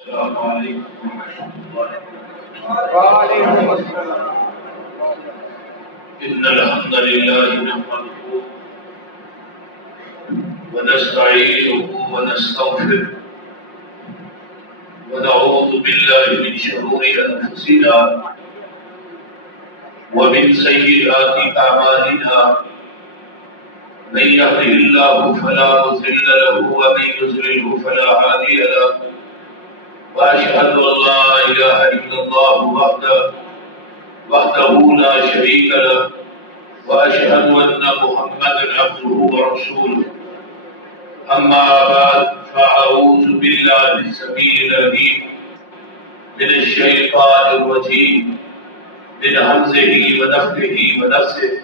السلام عليكم ورحمة الله وعليكم السلام. إن الحمد لله نحمده ونستعينه ونستغفره ونعوذ بالله من شرور أنفسنا ومن سيئات أعمالنا. من يهده الله فلا مضل له ومن يضلل فلا هادي له. وأشهد أن لا إله إلا الله وحده لا شريك له وأشهد أن محمدا عبده ورسوله. أما بعد فأعوذ بالله السميع العليم من الشيطان الرجيم من همزه ونفخه ونفثه.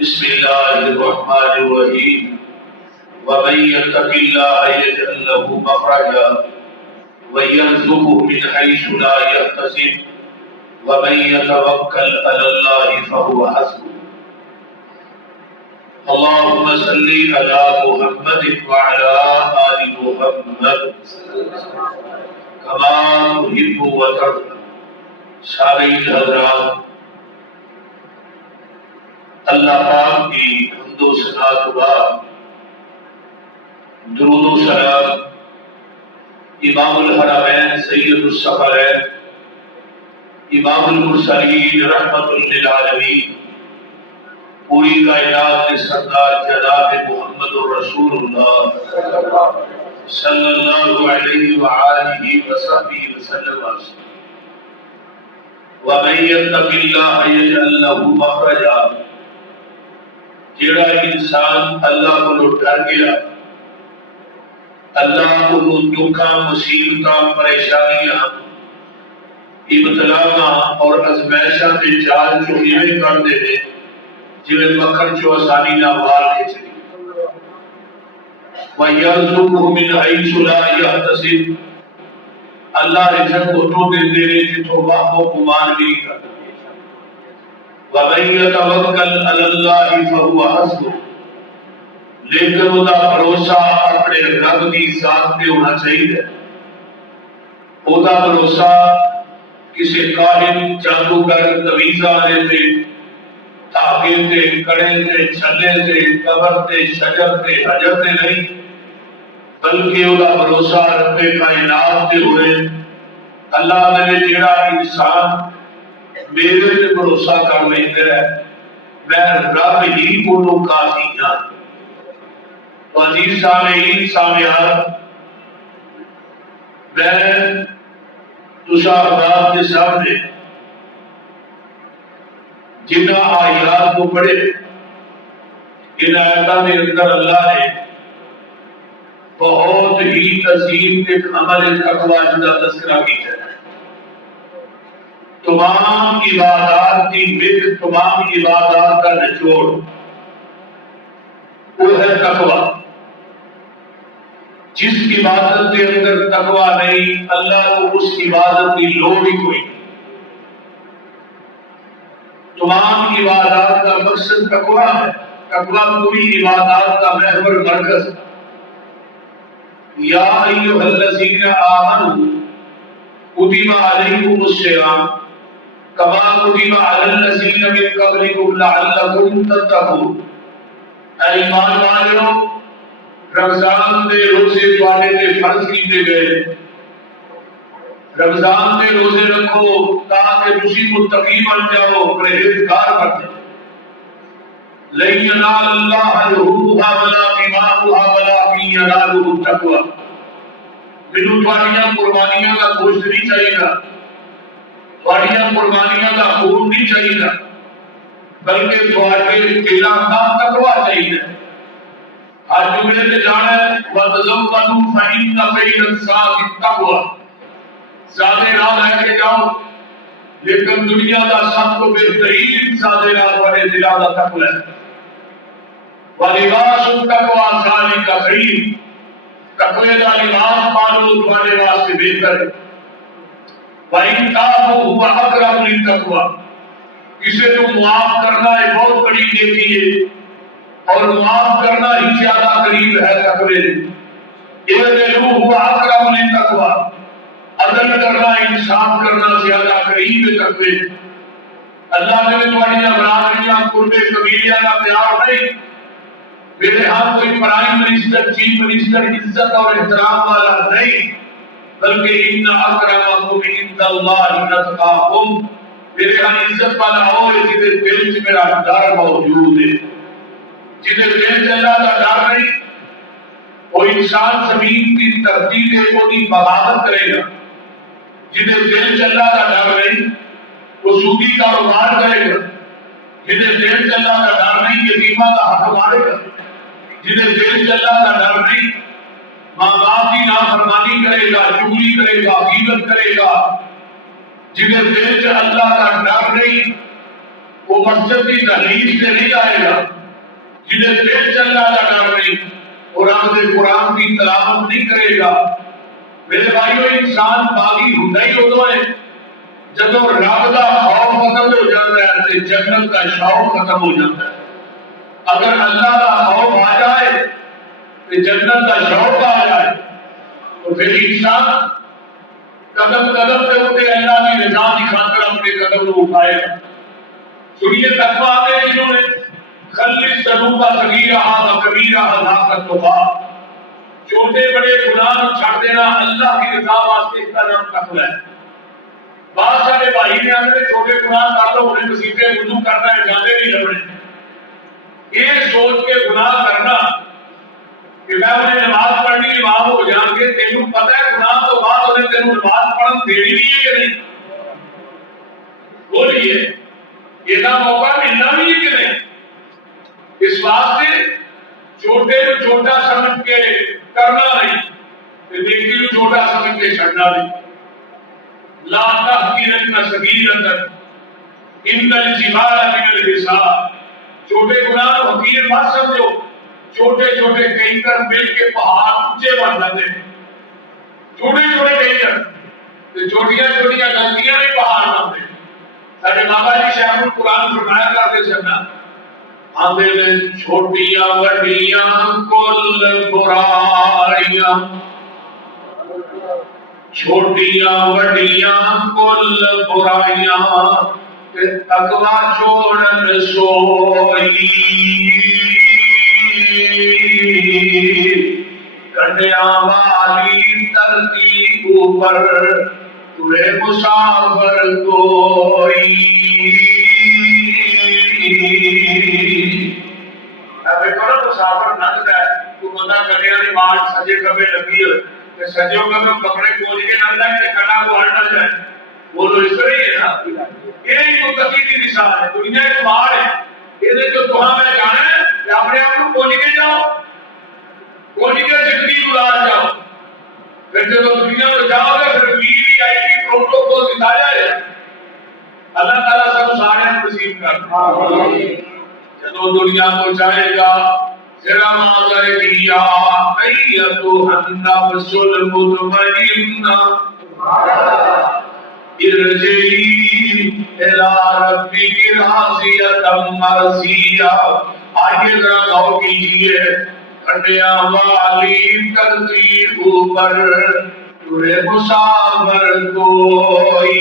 بسم الله الرحمن الرحيم. ومن يتق الله يجعل له مخرجا ويرزقه من حيث لا يحتسب ومن يتوكل على الله فهو حسبه. اللهم صل على محمد وعلى آل محمد كما تحب وترضى. سامعین حضرات، اللہ پاک کی حمد و ثنا کے بعد درود و سلام امام الحرمین سید الثقلین امام المرسلین رحمت للعالمین پوری کائنات کے سردار جناب محمد رسول اللہ صلی اللہ علیہ وآلہ وصحبہ وسلم. وَمَن يَتَّقِ اللَّهَ يَجْعَل لَّهُ مَخْرَجًا. جڑا انسان اللہ کو ڈر گیا، اللہ کو دکھاں مصیبتاں پریشانیاں ابتلاء اور ازمائشاں کے جال چو ایویں کر دے دے جویں مکھن چو آسانی نہ وال کھچ دی. وَيَرْزُقْهُ مِنْ حَيْثُ لَا يَحْتَسِبُ. اللہ رزق اتوں دے دے جتوں واہ و گمان نہیں کرتا. وَمَن يَتَوَكَّلْ عَلَى اللَّهِ فَهُوَ حَسْبُهُ. لیکن وہ دا بھروسہ اپنے رب کی ذات پہ ہونا چاہیے. وہ دا بھروسہ کسی کاہن جادوگر تویزہ والے تے دھاگے تے کڑے تے چھلے تے قبر تے شجر تے حجر تے نہیں، بلکہ وہ دا بھروسہ رب کائنات تے ہوئے. اللہ نے جڑا انسان میرے تے بھروسہ کر لیندے ہے، میں رب ہی کو کافی ہاں. عزیز سامعین سامعات، میں تسا احباب کے سامنے جنہ آیات کو پڑھے، ان آیاتوں کے اندر اللہ نے بہت ہی عظیم ایک عمل تقویٰ کا تذکرہ کیا ہے. تمام عبادات کی مد، تمام عبادات کا نچوڑ وہ ہے تقویٰ. جس عبادت کے اندر تقویٰ نہیں، اللہ کو اس عبادت کی لوڑ ہی کوئی. تمام عبادات کا مقصد تقویٰ ہے. تقویٰ پوری عبادات کا محور مرکز. یا ایھا الذین آمنوا کتب علیکم الصیام کما کتب علی الذین من قبلکم لعلکم تتقون. اے ایمان والو، رمضان دے روزے تواڈے تے فرض کیتے گئے. رمضان دے روزے رکھو تاکہ تسی متقی بن جاؤ، پرہیزگار بن جاؤ. لن ینال اللہ لحومها ولا دماؤها ولکن ینالہ التقویٰ. مینوں تواڈیاں قربانیاں دا گوشت نہیں چاہیے، تواڈیاں قربانیاں دا خون نہیں چاہیے، بلکہ تواڈے دلاں دا تقویٰ چاہیے. آج جمعے سے جانا ہے وَتَزَوَّدُوا فَإِنَّ خَيْرَ الزَّادِ التَّقْوَىٰ. زیادہ راہ لے کے جاؤ، لیکن دنیا کا سب کو بہترین زیادہ راہ بڑے دلا کا تقویٰ ہے. وَلِبَاسُ التَّقْوَىٰ ذَلِكَ خَيْرٌ. تقوی کا لباس پالو تمہارے واسطے بہتر ہے. وَإِن تَعْفُوا هُوَ أَقْرَبُ لِلتَّقْوَىٰ. کسی کو معاف کرنا ایک بہت بڑی نیکی ہے اور معاف کرنا ہی زیادہ قریب ہے تقوی. اِذْ هُوَ أَقْرَبُ لِلتَّقْوَىٰ. عدل کرنا انصاف کرنا زیادہ قریب تقوی اللہ نے تمہاری برادریاں قربے قبیلیاں کا پیار نہیں میرے ہاں کوئی پرائم منسٹر چیف منسٹر عزت اور احترام والا نہیں بلکہ ان اکرمکم عند اللہ اتقاکم میرے ہاں عزت والا ہو جس کے دل میں میرا ڈر موجود ہے جس کے دل میں اللہ کا ڈر نہیں وہ انسان زمین کی دھرتی پہ وہ بغاوت کرے گا جنہیں دل چلا کا ڈر نہیں وہ سودی کاروبار کرے گا جنہیں دل چلا کا ڈر نہیں یتیمہ کا حق مارے گا جنہیں دل چلا کا ڈر نہیں ماں باپ کی نافرمانی کرے گا چغلی کرے گا غیبت کرے گا جنہیں دل سے اللہ کا ڈر نہیں وہ مسجد کی دہلیز سے نہیں آئے گا جنہیں دل سے اللہ کا ڈر نہیں قرآن کی تلاوت نہیں کرے گا میرے بھائیو انسان باغی ہوتا ہی ہوتا ہے جب رب کا خوف ختم ہو جاتا ہے تو جنت کا شوق ختم ہو جاتا ہے اگر اللہ کا خوف آ جائے تو جنت کا شوق آ جائے تو پھر انسان قدم قدم پہ ہوتے اللہ کی رضا دکھا کر اپنے قدم کو اٹھائے گا سنیے تقویٰ آتے ہیں جنہوں نے خلص ذنوب صغیرہا و کبیرہا ذاک التقیٰ چھوٹے بڑے گناہ چھوڑ دینا اللہ کی رضا واسطے اس کا نام تقویٰ ہے بعض سارے بھائی نے ہمیں چھوٹے گناہ کر لو انہیں وظیفے وضو کرنا ہے جانے نہیں لگنے یہ سوچ کے گناہ کرنا کہ میں انہیں نماز پڑھنے کی امام ہو جان کے تینوں پتہ ہے گناہ تو بعد انہیں تینوں نماز پڑھن دینی نہیں ہے کہ نہیں بولیے یہ نہ موقع ملنا بھی ہے کہ نہیں اس واسطے چھوٹے کو چھوٹا سمجھ کے کرنا نہیں نیکی کو چھوٹا سمجھ کے چھڑنا نہیں لا تحقیرن صغیرۃ ان الجبال من الحصى چھوٹے گناہ کو حقیر مت سمجھو چھوٹے چھوٹے کنکر مل کے پہاڑ اونچے بن جاتے ہیں چھوٹے چھوٹے کنکر تو چھوٹیاں چھوٹیاں غلطیاں بھی پہاڑ بنتے ہیں سارے بابا جی شیخ القرآن فرمایا کرتے تھے نا ہمیں چھوٹیاں بڑیاں کل برائیاں چھوٹیاں بڑیاں کل برائیاں تقویٰ چھوڑن سوئی کنڈیاں والی ترتی اوپر تمہیں مسافر کوئی ابھی کرو مسافر نہ ہے تو بندہ کنڈیاں دی مار سجے کبے لگی ہے کہ سجیوں کا تو کپڑے کھول کے نہ لائے کہ کنا کو ہٹ نہ جائے وہ تو اس طرح ہی ہے نا یہی متقی کی مثال ہے دنیا ایک مار ہے یہ جو وہاں میں جانا ہے کہ اپنے آپ کو کھول کے جاؤ کھول کے زندگی گزار جاؤ پھر جب دنیا میں جاؤ گے پھر وی آئی پی پروٹوکول دکھایا ہے اللہ تعالیٰ سب سارے نصیب کر جب دنیا کو چاہے گا ذرا ماذر کیا ایتھا النفس المطمئنہ ارجعی الی ربک راضیۃ مرضیہ آگے ذرا غور کیجیے کنڈیاں والی ترتی اوپر تمہیں مسافر کوئی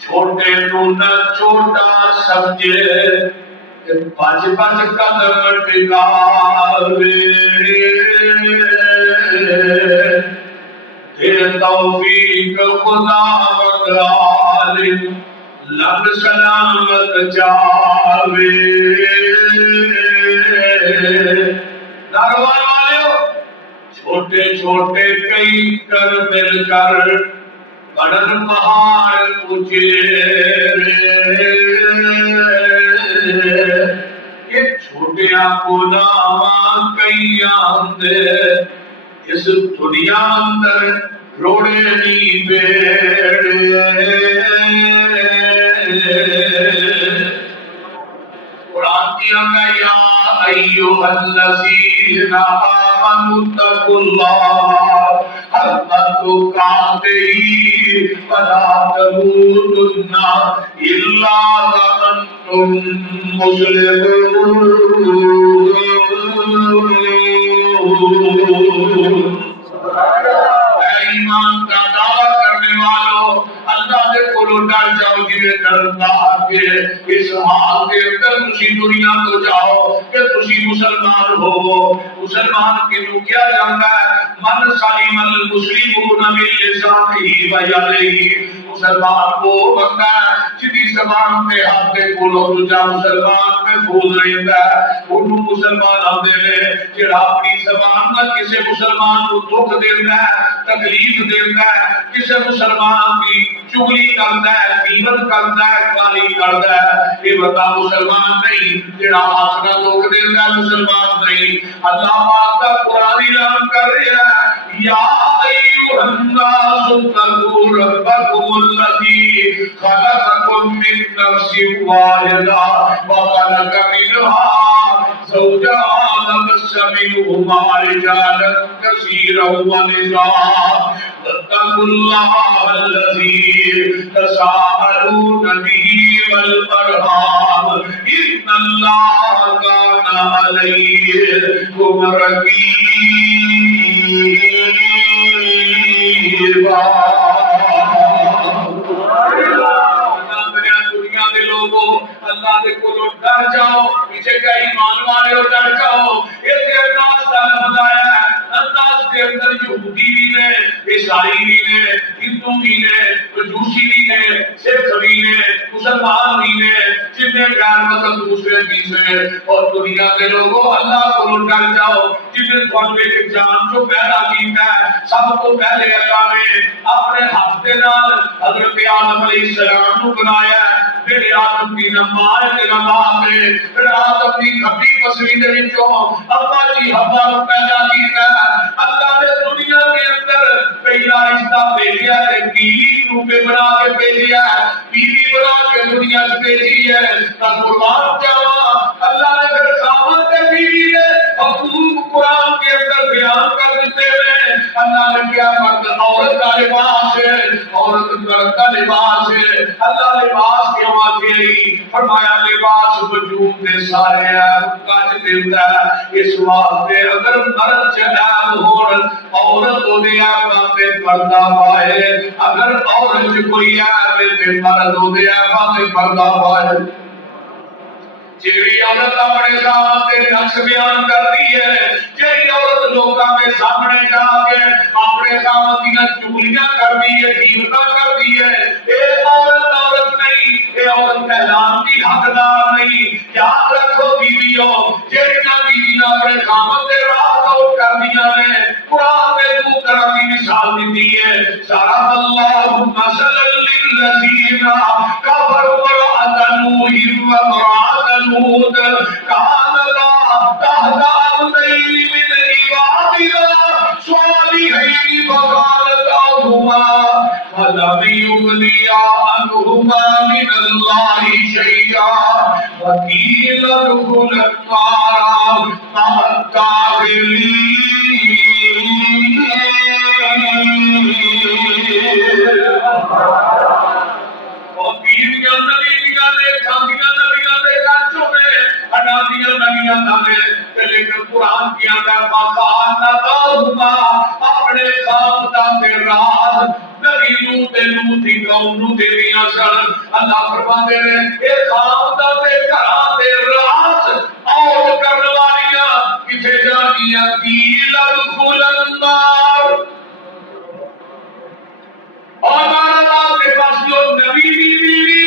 چھوٹے نو نہ چھوٹا سمجھے بچ بچ قدم ٹکاوے پھر توفیق خدا مغالب لب سلامت جاوے دروان والے چھوٹے چھوٹے کئی کر مل کر بڑن پہاڑ اونچے یہ چھوٹیاں گناہ کئی آندے اس دنیا اندر روڑے نہیں بیڑے قرآن کیا کہ یا ایوہ الذین آمنوا اتقوا اللہ حق تقاته ولا تموتن الا وانتم مسلمون ڈرتا کہ اس حال کے اندر تسی دنیا تو جاؤ کہ تسی مسلمان ہو. مسلمان کنوں کیا جاتا ہے؟ من سلیم المسلمون من لسانه و یدیہ. مسلمان وہ بندہ ہے جدی زبان پہ ہاتھ دے کولو دوجا مسلمان محفوظ رہتا ہے. انہوں مسلمان آتے ہیں جڑا اپنی زبان نہ کسی مسلمان کو دکھ دیتا ہے, تکلیف دیتا ہے, کسی مسلمان کی چگلی کرتا ہے, غیبت کرتا ہے, گالی کرتا ہے, یہ بتا مسلمان نہیں. جڑا ہاتھ نہ دکھ دیتا ہے مسلمان نہیں. اللہ پاک کا قرآن اعلان کر رہا ہے یا ایھا الناس اتقوا ربکم الذی خلقکم من نفس واحدہ وخلق منها زوجها وبث منهما رجالا كثيرا ونساء واتقوا الله الذي تساءلون به والأرحام إن الله كان عليكم رقيبا. اللہ دے کولو ڈر جاؤ, پیچھے کا ایمان والے ہو ڈر جاؤ. یہ انداز کا لفظ آیا ہے, انداز کے اندر یہودی بھی نے, عیسائی بھی نے, ہندو بھی نے, مجوسی بھی نے, سکھ بھی نے, مسلمان بھی نے, جن میں غیر مذہب دوسرے چیز ہے. اور دنیا کے لوگوں اللہ کو ڈر جاؤ جن نے تھوڑے ایک جان جو پیدا کیتا ہے. سب کو پہلے اللہ نے اپنے ہاتھ دے نال حضرت آدم علیہ السلام کو بنایا ہے. میرے آدم کی نماز کے نماز میں میرے آدم کی کھٹی پسری دے وچوں ابا جی حوا کو پیدا کیتا ہے. اللہ نے دنیا کے اندر پہلا رشتہ بھیجا ہے, بیوی روپے بنا کے بھیجا ہے, بیوی بنا کے دنیا سے بھیجی ہے. قربان جاواں اللہ نے پھر خاوند تے بیوی دے حقوق قرآن کے اندر بیان کر دیتے ہیں. اللہ نے کیا مرد عورت کا لباس ہے, عورت مرد کا لباس ہے. اللہ لباس کیوں آتی فرمایا لباس وجود دے سارے کج دیتا ہے. اس واسطے اگر مرد جناب ہو عورت ہو دیا پہ پردہ پائے, اگر عورت کوئی ہے تے مرد ہو دیا پہ پردہ پائے. جیڑی عورت اپنے سامنے نقش بیان کرتی ہے, جیڑی عورت لوگوں کے سامنے جا کے اپنے سامنے چگلیاں کرتی ہے, غیبتاں کرتی ہے, اے عورت نہیں, اے عورت اعلان کی حقدار نہیں. یاد رکھو بیویوں, جیڑیاں بیویاں اپنے خاوند دے راہ آؤٹ کردیاں نے, قرآن میں دو طرح کی مثال دیتی ہے. ضرب اللہ مثلا للذین کفروا امرأۃ نوح وامرأۃ لوط كانتا تحت عبدين من عبادنا صالحين فخانتاهما فلم يغنيا عنهما من الله شيئا وقيل ادخلا النار مع الداخلين. لیکن قرآن کی اپنے خاندان کے راز نبی لوط دی قوم دے دیاں سن. اللہ فرماتے ہیں اے خاندان دے گھراں دے راز اور کرنے والیاں کسے جانیاں کی لدخل النار. اور اللہ کے پاس جو نبی بیوی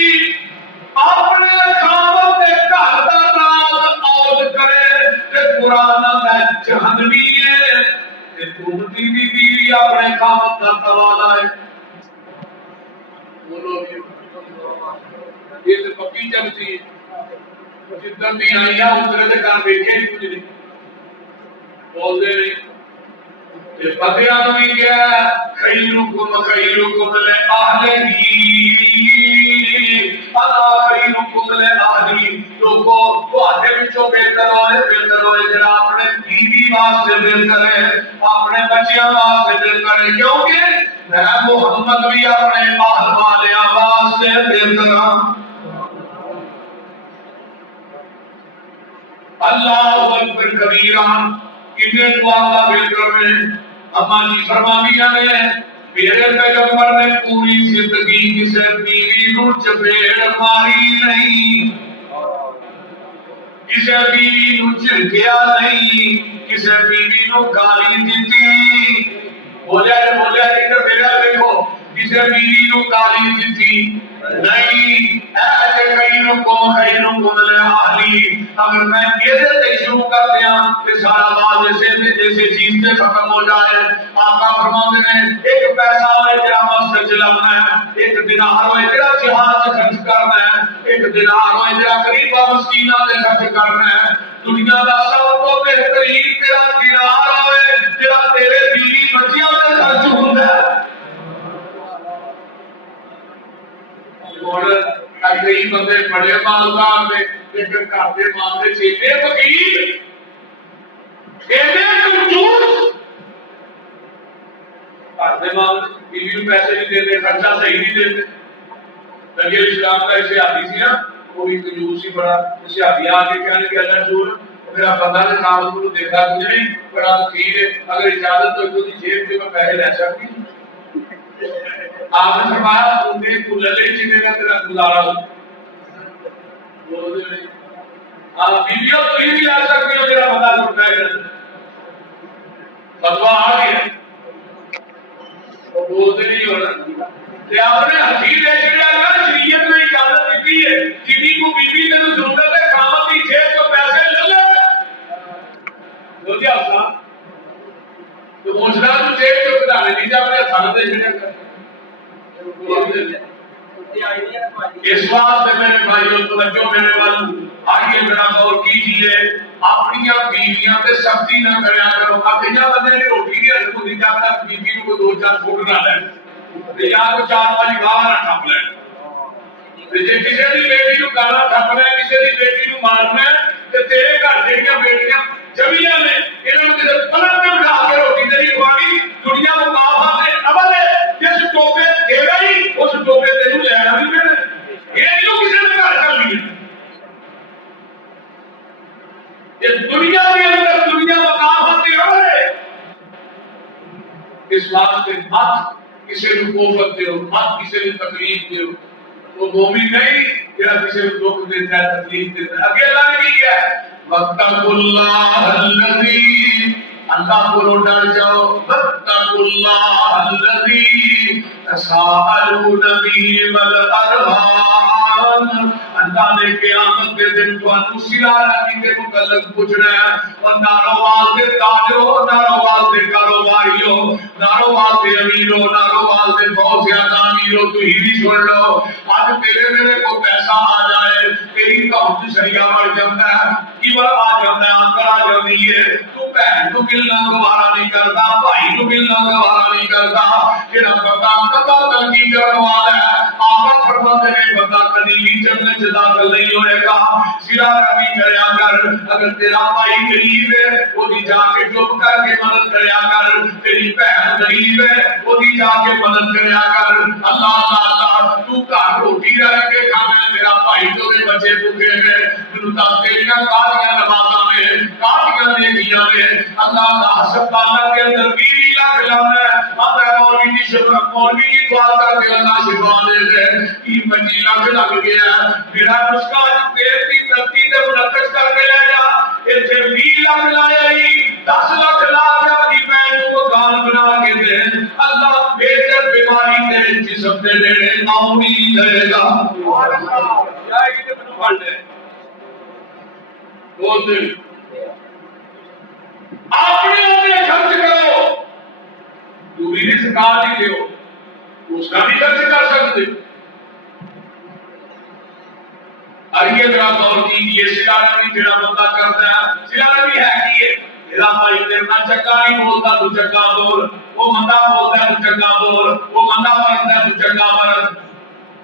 اپنے خاندان دے گھر دا راز اور کرے تے قرآن میں جہنمی ہے تے تمتی دی بیوی اپنے خاندان دا توالا ہے. بولو یہ تے پکی چلتی جدھر بھی آئی اترے دے گھر بیٹھے کچھ نہیں بول دے نہیں. فتح نبی کیا خیرکم خیرکم لأہلہی انا خیرکم لأہلی. لوگوں تو آدھے بچوں بہتر ہوئے جنہا اپنے بیوی واسطے بہتر ہے, اپنے بچیاں واسطے بہتر ہے, کیونکہ میں محمد بھی اپنے اہل والے واسطے بہتر ہوں. اللہ اکبر کبیرہ کتنے دعا کا بہتر میں اما جی فرمانیاں نے میرے پیغمبر نے پوری زندگی کسی بیوی نو چپیڑ ماری نہیں، کسی بیوی نو جھڑکیا نہیں، کسی بیوی نو گالی دیتی، بولیا ادھر میرا دیکھو، کسی بیوی نو گالی دیتی نہیں، ایسے اگر میں یہ شروع کر دیا کہ سارا بات ایسے چیز سے ختم ہو جائے. آقا فرماتے ہیں ایک پیسہ ہوئے تیرا مسجد چلانا ہے، ایک دینار ہوئے تیرا جہاد سے خرچ کرنا ہے، ایک دینار ہوئے تیرا غریبا مسکینہ سے خرچ کرنا ہے. دنیا کا سب کو بہترین تیرا دینار ہوئے تیرا تیرے بیوی بچیاں سے خرچ ہوتا ہے. کئی بندے بڑے مالدار نے لیکن گھر کے معاملے سے فقیر کنجوس، گھر کے معاملے بیوی کو پیسے نہیں دیتے، خرچہ صحیح نہیں دیتے. نبی اسلام کا اسے آدھی سی نا، وہ بھی کنجوس ہی بڑا اسے آدھی آ کے کہنے کے اللہ چور میرا بندہ نے کام کو دیکھا کچھ نہیں، بڑا فقیر ہے، اگر اجازت تو کوئی جیب سے میں پیسے لے سکتی ہوں. آپ نے فرمایا انہیں کو لے جی میرا تیرا گزارا ہو. آپ بیویوں تو ہی بھی لا سکتے ہو، میرا بندہ چھوٹا ہے فتوا آ گیا وہ بولتے نہیں ہو رہا. آپ نے حدیث شریعت میں اجازت دیتی ہے کسی کو بیوی نے تو ضرورت ہے کام کی جیب تو پیسے لے لے ہو گیا صاحب تو پوچھنا تو جیب تو کھلانے نہیں جا رہے تھانے دے چھڑے اس واسطے میرے بھائیوں توجہ میرے والوں آئیے میرا غور کیجیے اپنی بیویاں پہ سختی نہ کریا کرو. اپنی بندے نے روٹی نہیں ہر کو جب تک بیوی کو دو چار چھوٹ نہ لے یا تو چار پانچ گاہ نہ ٹھپ لے. جی کسی بھی بیٹی کو گالا ٹھپنا ہے، کسی بھی بیٹی کو مارنا ہے تو تیرے گھر جہاں بیٹیاں جمعیاں نے انہوں نے پلٹ میں بٹھا کے روٹی تیری کھوانی دنیا کو معاف آتے اول ہے جس ٹوپے دے گئی اس ٹوپے تینوں لینا بھی پڑے. یہ نہیں کسی نے گھر کر لیا. یہ دنیا کے اندر دنیا مقام آتی ہے. اس واسطے مت کسی کو کوفت دے مت کسی کو تکلیف دے. وہ مومن نہیں یا کسی کو دکھ دیتا ہے تکلیف دیتا ہے. آگے اللہ نے کیا ہے وَاتَّقُوا اللَّهَ الَّذِي اللہ کو ڈر جاؤ وَاتَّقُوا اللَّهَ الَّذِي تَسَاءَلُونَ بِهِ وَالْأَرْحَامَ. اللہ نے قیامت کے دن تو سلا رہی کے متعلق پوچھنا ہے اور ناروال کے تاجروں، ناروال کے کاروباریوں، ناروال کے امیروں، ناروال کے بہت زیادہ امیروں تو ہی بھی سن لو. آج تیرے میرے کو پیسہ آ جائے تیری تو شریعہ بڑھ جاتا ہے کی بار آ جاتا ہے آنکر آ جاتی ہے تو بہن کو ملنا گوارا نہیں کرتا، بھائی کو ملنا گوارا نہیں کرتا. پھر بندہ کتا تنقید کرنے والا ہے آقا فرماتے ہیں بندہ کبھی بھی جنت سے داخل نہیں ہوئے گا. سلا رمی کریا کر اگر تیرا بھائی غریب ہے وہ دی جا کے چپ کر کے مدد کریا کر. تیری بہن غریب ہے وہ دی جا کے مدد کریا کر. اللہ اللہ تو گھر روٹی رکھ کے کھانا میرا بھائی تو بچے بھوکے ہیں تیریاں کاریاں نمازاں میں کاریاں نیکیاں میں اللہ اللہ ہسپتال کے اندر 20 لاکھ لانا ہے اگر مولوی کی شفا مولوی کی دعا کر کے اللہ شفا دے دے 25 لاکھ لگ گیا میرا نسخہ تیر کی ترتی تے منعقد کر کے لے جا ایتھے 20 لاکھ لایا ہی 10 لاکھ لا گیا کہ میں کو کان بنا کے دے اللہ بہتر بیماری تیرے جسم دے دے امید دے گا. سبحان اللہ یا یہ تو پڑھ لے بولتے اپنے اپنے خرچ کرو تو بھی سکھا نہیں دو اس کا بھی خرچ کر سکتے. اریے میرا غور کیجیے سلانا بھی جڑا بندہ کرتا ہے سلانا بھی ہے کی ہے میرا بھائی تیرنا چکا نہیں بولتا تو چکا بول وہ مندہ بولتا ہے تو چکا بول وہ مندہ مرتا ہے تو چکا مرد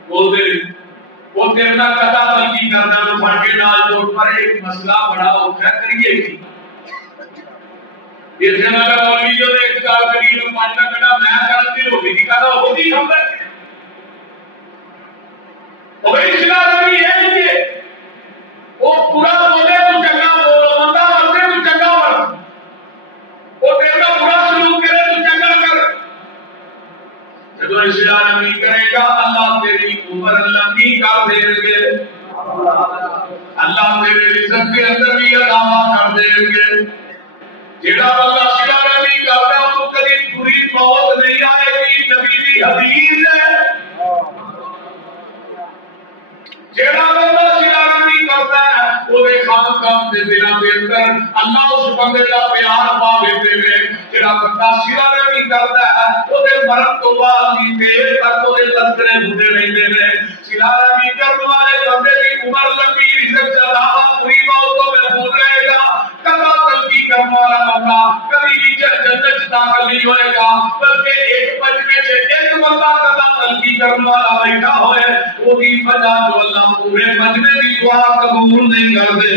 بول دے وہ تیرنا قطع تنقید کرنا تو پھڑ کے نال جوڑ پر ایک مسئلہ بڑا ہوتا ہے کریے کی اس جنہ کا مولوی جو ایک سال کری جو پانچ گھنٹہ میں کرتی روٹی کی کہا ہوتی ہم نے اور اسلام بھی ہے کہ وہ پورا بولے تو چنگا بول مندہ مرتے تو چنگا مر وہ تیرا برا سلوک کرے تو چنگا کر تیری عمر لمبی کر دیں گے، اللہ تیرے رزق کے اندر بھی اضافہ کر دیں گے۔ جیڑا بندہ صلہ رحمی کرتا ہے اس کو کبھی بری موت نہیں آئے گی، نبی کی حدیث ہے۔ جیڑا بندہ صلہ رحمی کرتا ہے وہ خاندان دے دلوں دے اندر اللہ اس بندے دا پیار پا دیتے ہیں۔ جیڑا بندہ صلہ رحمی کرتا ہے وہ مرد تو بعد بھی دیر تک وہ تذکرے ہوتے رہتے ہیں۔ صلہ رحمی کرنے والے بندے کی عمر لمبی، رزق زیادہ، بری موتوں میں محفوظ رہے گا۔ کبھی تلقی کرنے والا بندہ کبھی بھی جنت داخل نہیں ہوئے گا، بلکہ ایک مجمع سے ایک بندہ کبھی تلقی کرنے والا بیٹھا ہوئے وہ کی وجہ جو اللہ پورے مجمع کی دعا قبول نہیں کرتے۔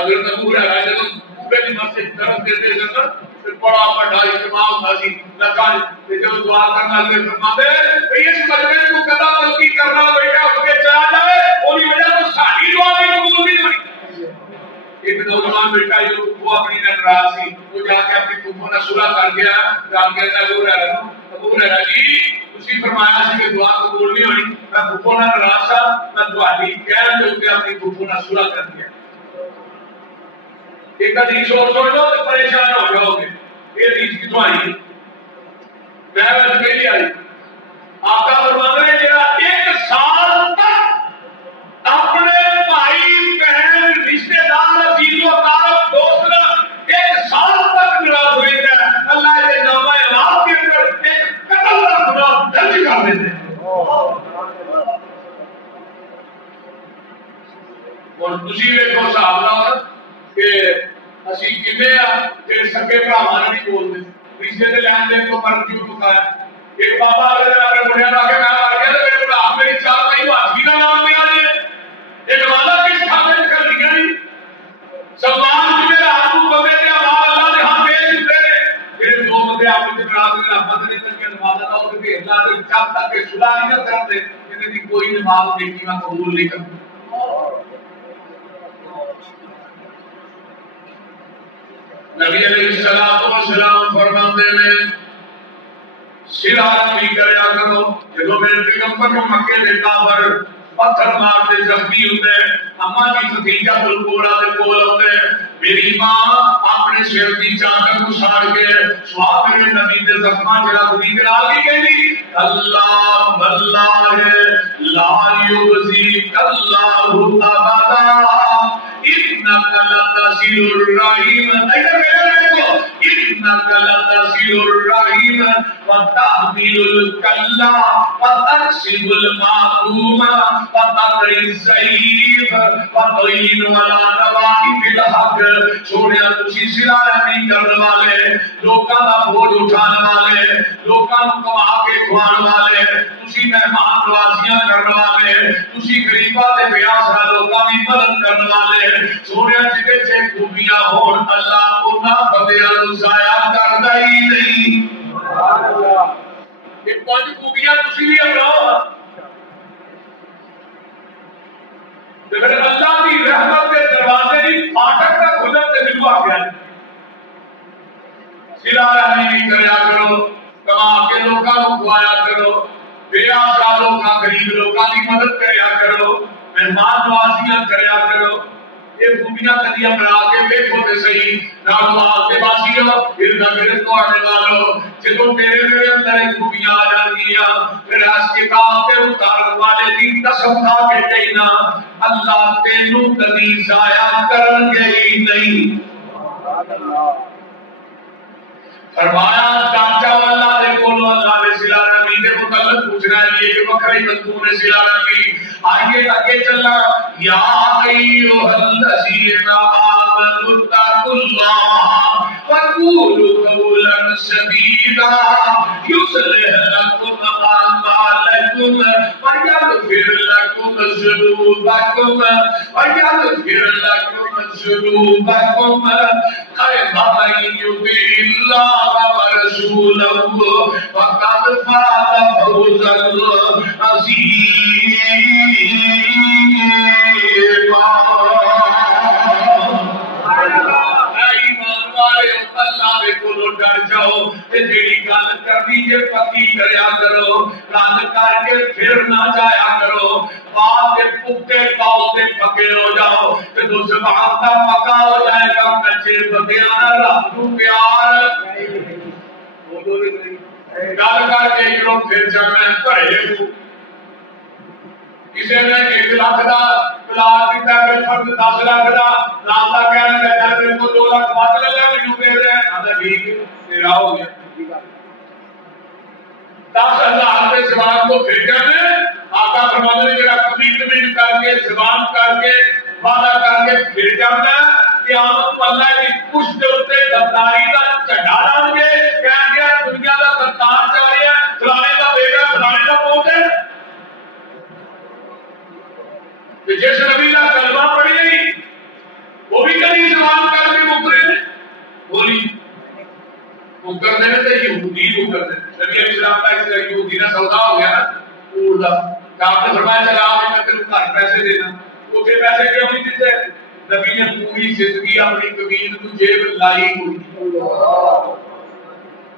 اگر تو پورا ہے تو پورے کی مسجد طرف دیتے سن پھر بڑا بڑا اجتماع ہوتا سی لگا جو دعا کرنا لگے فرماتے ہیں اس مجمع کو قضا تلقی کرنا بیٹا اٹھ کے چلا جائے وہی وجہ تو ساری دعا بھی قبول نہیں ہوئی۔ ایک نوجوان بیٹا جو وہ اپنی ناراض سی وہ جا کے اپنی پھوپھو نے صلح کر گیا، جا کے ابو ہریرہ جی اسی فرمایا سی کہ دعا قبول نہیں ہوئی، میں پھوپھو نے ناراض تھا، میں تہاڈی کہہ دے کے اپنی پھوپھو نے صلح کر دیا۔ ایک حدیث اور سن لو تو پریشان ہو جاؤ گے۔ یہ حدیث کتوں آئی؟ میں پہلی آئی آقا فرماتے ہیں جڑا ایک سال تک اپنے بھائی بہن رشتے دار عزیز و اقارب دوست ایک سال تک ناراض ہوئے گا اللہ کے نامہ اعمال کے اندر ایک قتل کا گناہ درج کر دیتے ہیں۔ اور تسی ویکھو صاحب نال کہ اسی کنے جڑے سکے بھراواں نہیں بولدے رشتے دے لین دین کو فرق کیوں مکایا۔ ایک بابا اگر اپنے منڈیا نہ کہ میں مر گیا تو میرے بھرا میری چار پہلو ہاتھی کا نام لیا جائے ایک والا کس کھانے کر لیا نہیں سلمان جی میرے ہاتھ کو بندے کے آواز اللہ نے ہم بھیج چکے ہیں پھر دو بندے آپ کے براد میں رحمت نہیں کر کے نماز ادا ہو کے اللہ نے جب تک کہ صلح نہیں کر دے انہیں بھی کوئی نماز نیکی میں قبول نہیں کرتا۔ نبی علیہ السلام فرماتے ہیں صلہ رحمی کریا کرو۔ جب میرے پیغمبر کو مکے دے کافر پتھر مارتے زخمی ہوتے اما جی ختیجہ بالکوڑا دے کول ہوتے میری ماں اپنے سر کی چادر کو ساڑ کے سوا میرے نبی دے زخماں جڑا ہوئی کرا دی کہندی اللہ واللہ لا یبزیک اللہ ابدا انک لتصل الرحیم۔ ادھر دیکھو انک لتصل الرحیم وتحمل الکلا وتکسب المعدوم وتقری الضعیف وتعین علی نوائب الحق۔ سونے تسی صلہ رحمی کرنے والے لوکاں دا بوجھ اٹھانے والے لوکاں نوں کما کے کھوان والے تسی مہمان نوازیاں کرنے والے تسی غریباں تے بے آسرا لوکاں دی مدد کرنے والے سونے جدے سے خوبیاں ہون اللہ انہاں بندیاں نوں ضائع کردا ہی نہیں۔ یہ پانچ خوبیاں تسی بھی اپناؤ تو پھر اللہ کی رحمت کے دروازے کی فاٹک تک کھلن تے ملو آ گیا۔ صلہ رحمی بھی کریا کرو، کما کے لوکاں نوں کھوایا کرو، بے آسرا لوکاں غریب لوکاں دی مدد کریا کرو، مہمان نوازیاں کریا کرو۔ یہ خوبیاں کدی اپنا کے دیکھو تے صحیح نال واسطے باسیو ارد گرد تواڈے والو جدوں تیرے میرے اندر یہ خوبیاں آ جاندیاں پھر اس کتاب تے اتار والے دی قسم کھا کے کہنا اللہ تینوں کبھی ضائع کرن گے ہی نہیں۔ فرمایا چاچا اللہ دے کولو اللہ نے صلہ رحمی دے متعلق پوچھنا ہے کہ بکری مذکور نے صلہ رحمی آئیے آگے چلنا یا ایھا الذین آمنوا اتقوا اللہ وقولوا قولا سدیدا یصلح لکم اعمالکم ویغفر لکم ذنوبکم ومن یطع اللہ ورسولہ فقد فاز فوزا عظیما۔ ایمان والے اللہ دے کولوں ڈر جاؤ تے جیڑی گل کر نتیجے پکی کریا کرو، رل کر کے پھر نہ جایا کرو، بعد کے پکے کاؤ سے پکے ہو جاؤ تو زبان کا پکا ہو جائے گا، کچے بندیاں رب کو پیار گل کر کے ادھروں پھر چڑھنا بھرے کو کسی نے 1 لاکھ کا پلاٹ دیتا ہے، فرد 10 لاکھ کا رات کا کہنا ہے میرے کو 2 لاکھ بچ لے لے مینوں دے دے، آتا ٹھیک ہے تیرا ہو گیا 10,000 روپے زبان کو بھیجا میں آقا فرماتے ہیں جڑا کمٹمنٹ کر کے زبان کر کے وعدہ کر کے بھیجا میں قیامت اللہ کی پشت تے غداری کا جھنڈا ڈال کے کہہ گیا دنیا کا غدار چل رہا ہے، فلانے کا بیٹا فلانے کا پوت ہے، جس نبی کا کلمہ پڑھی گئی وہ بھی کبھی زبان کر کے مکرے بولی مکر دینے تو یہودی مکر دینے نبی علیہ السلام کا اس طرح یہودی نہ سودا ہو گیا نا پور دا کہ آپ نے فرمایا چلا آپ نے تیرے گھر پیسے دینا وہ پھر پیسے کیوں نہیں دیتے؟ نبی نے پوری زندگی اپنی قبیل کو جیب لائی ہوئی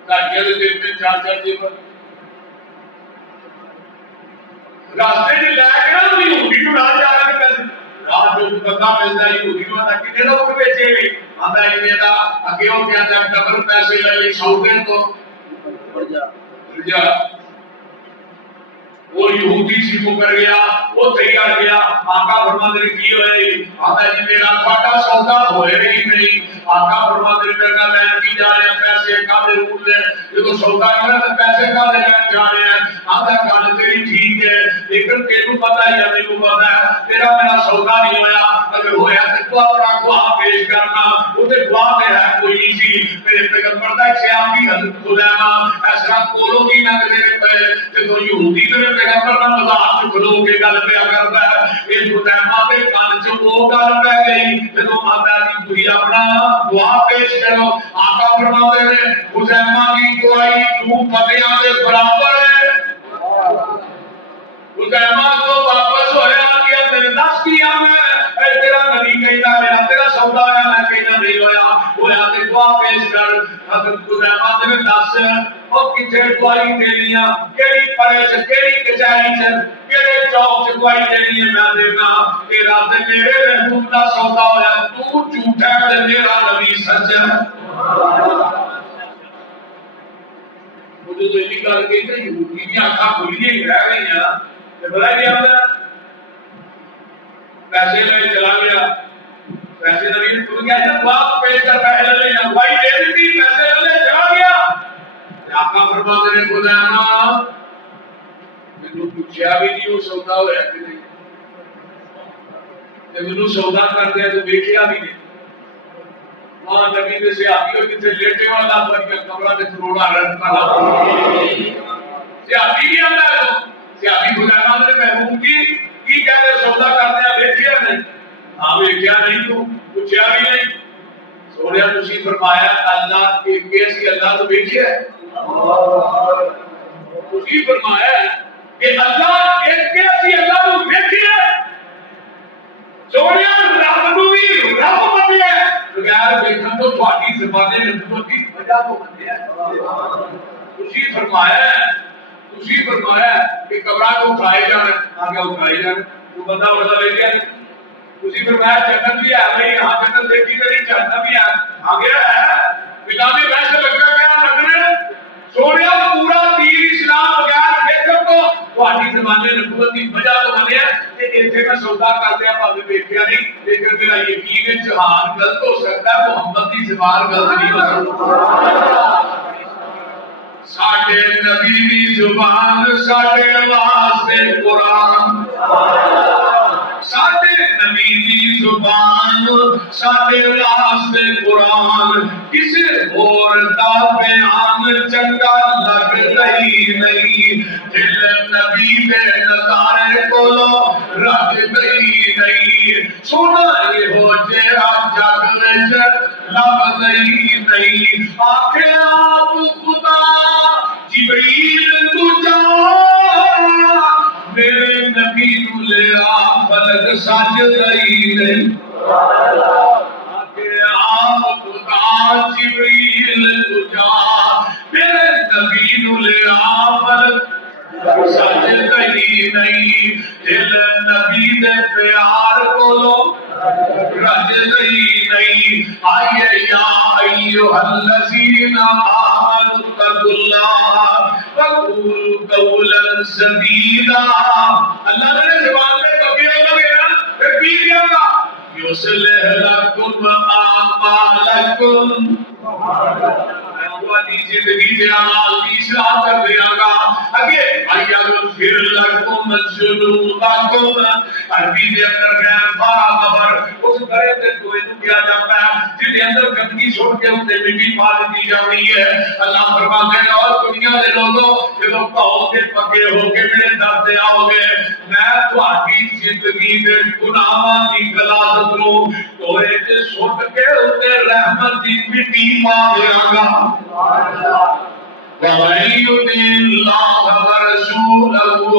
گھر کے دل میں 4 جیب راستے میں لے کے نا یہودی کو ڈال جا رہے پیسے رات جو بندہ ملتا ہے یہودی کو آتا کتنے لوگ بیچے گئے آتا ہے میرا اگے ہو گیا جب ڈبل پیسے لے لی 100 دن تو وہ یہودی سی کو کر گیا وہ تیار گیا آقا فرماتے ہیں کی ہوئے آتا ہے جی میرا تھوڑا سودا ہوئے ہی نہیں آقا فرماتے ہیں میرا لین کی جا رہے ہیں پیسے کھانے روپ لے یہ تو سودا نہیں ہے پیسے کھانے لین جا رہے ہیں آتا ہے کھانے تیری ٹھیک ہے لیکن تیرو پتا ہی ہے میرے کو پتا ہے تیرا میرا سودا نہیں ہویا اگر ہویا تو اپنا گواہ پیش کرنا اسے گواہ میں ہے کوئی نہیں سی میرے پیغمبر دا سیام کی حضرت خلیمہ ایسا کولو کی نہ میرے پہ تو یہودی میرے پیغمبر کا مذاق سے کھلو کے گل پہ کرتا ہے یہ خلیمہ کے کان چ وہ گل پہ گئی جب ماتا جی تھی اپنا گواہ پیش کرو آقا فرماتے ہیں خلیمہ کی گواہی تو فتیاں کے برابر ہے خلیمہ کو واپس ہویا کہ تیرے 10 کیا میں تیرا نبی کہنا میرا تیرا سودا ہے میں کہنا نہیں ہویا ہویا تے دعا پیش کر حضرت خلیمہ نے 10 اور کتنے گواہی دینی ہے کیڑی پڑے چ کیڑی کچہری چ کیڑے چوک چ گواہی دینی ہے میں دینا تیرا تے میرے محبوب دا سودا ہویا تو جھوٹا ہے تے میرا نبی سچا ہے مجھے تو یہ گل کہی تے یہودی دی آنکھاں کھلی رہ گئی ہیں تے بڑا ہی آندا پیسے میں چلا گیا پیسے نبی نے خود کیا ہے باپ پیش کر پیسے لے لیا بھائی دے دی پیسے لے چلا گیا آقا فرماتے ہیں خلیمہ میں پوچھا بھی نہیں وہ سودا ہوا کہ نہیں میں سودا کر دیا تو دیکھا بھی نہیں وہاں نبی نے صحابی اور کتنے لیٹے والا پر کمرہ میں کروڑا رن کا صحابی کی اللہ ہے تو صحابی خلیمہ نے محبوب کی کہتے سودا کرتے ہیں دیکھا نہیں ہاں دیکھا نہیں تو پوچھا بھی نہیں سوڑیا تسی فرمایا اللہ ایک کیسی اللہ تو دیکھا ہے تسی فرمایا کہ اللہ ایک کیسی اللہ تو دیکھا ہے سوڑیا رب کو بھی رب بندے ہے بغیر دیکھن تو تھوڑی زبانیں نبوت کی وجہ تو بندے ہے تسی فرمایا کہ قبراں کو اٹھائے جانے آگے اٹھائے جانے تو بندہ بڑا لے گیا تسی فرمایا جنت بھی ہے نہیں ہاں جنت دیکھی نہیں جہنم بھی ہے آگے ہے پتا بھی ویسے لگتا کیا لگ رہے سوڑیا پورا دین اسلام بغیر دیکھن تو تھوڑی زبانیں نبوت کی وجہ تو بنے ہے کہ ایتھے میں سودا کر دیا پاوے دیکھیا نہیں لیکن میرا یقین ہے جہان غلط ہو سکتا ہے محمد کی زبان غلط نہیں ہو سکتی ساڈے نبی دی زبان ساڈے واسطے قرآن ساڈے نبی دی زبان ساڈے واسطے قرآن کسی اور دا بیان چنگا لگ رہی نہیں دل نبی دے نظارے کولو رکھ گئی نہیں سونا یہ ہو جیڑا جگ وچ لب نہیں آکھے آپ خدا جبریل تو جا میرے نبی نو لے آ فلک سج گئی نہیں آکھے آپ خدا جبریل تو جا میرے نبی نو سجدہی نہیں دل نبی دے پیار کولو رجدہی نہیں آئیے یا ایوہ الذین آمنوا اتقوا اللہ وقولوا قولا سدیدا اللہ نے زبان پہ کبھی ہوگا نا پھر پی لیا گا یصلح لکم اعمالکم زندگی کے اعمال کی اصلاح کر دیا گا اگے ایغفر لکم ذنوبکم عربی کے اندر غیر بارہ خبر اس طرح سے کوئی تو کیا جاتا ہے جس کے اندر گندگی چھوڑ کے اسے مٹی پال دی جانی ہے اللہ فرماتے ہیں اور دنیا کے لوگوں جب کہو کے پکے ہو کے میرے در پہ آؤ گے میں تہاڈی زندگی دے گناہاں دی غلاظت نو توڑے تے سٹ کے اوتے رحمت دی مٹی پا دیاں گا وَمَن يُطِعِ اللَّهَ وَرَسُولَهُ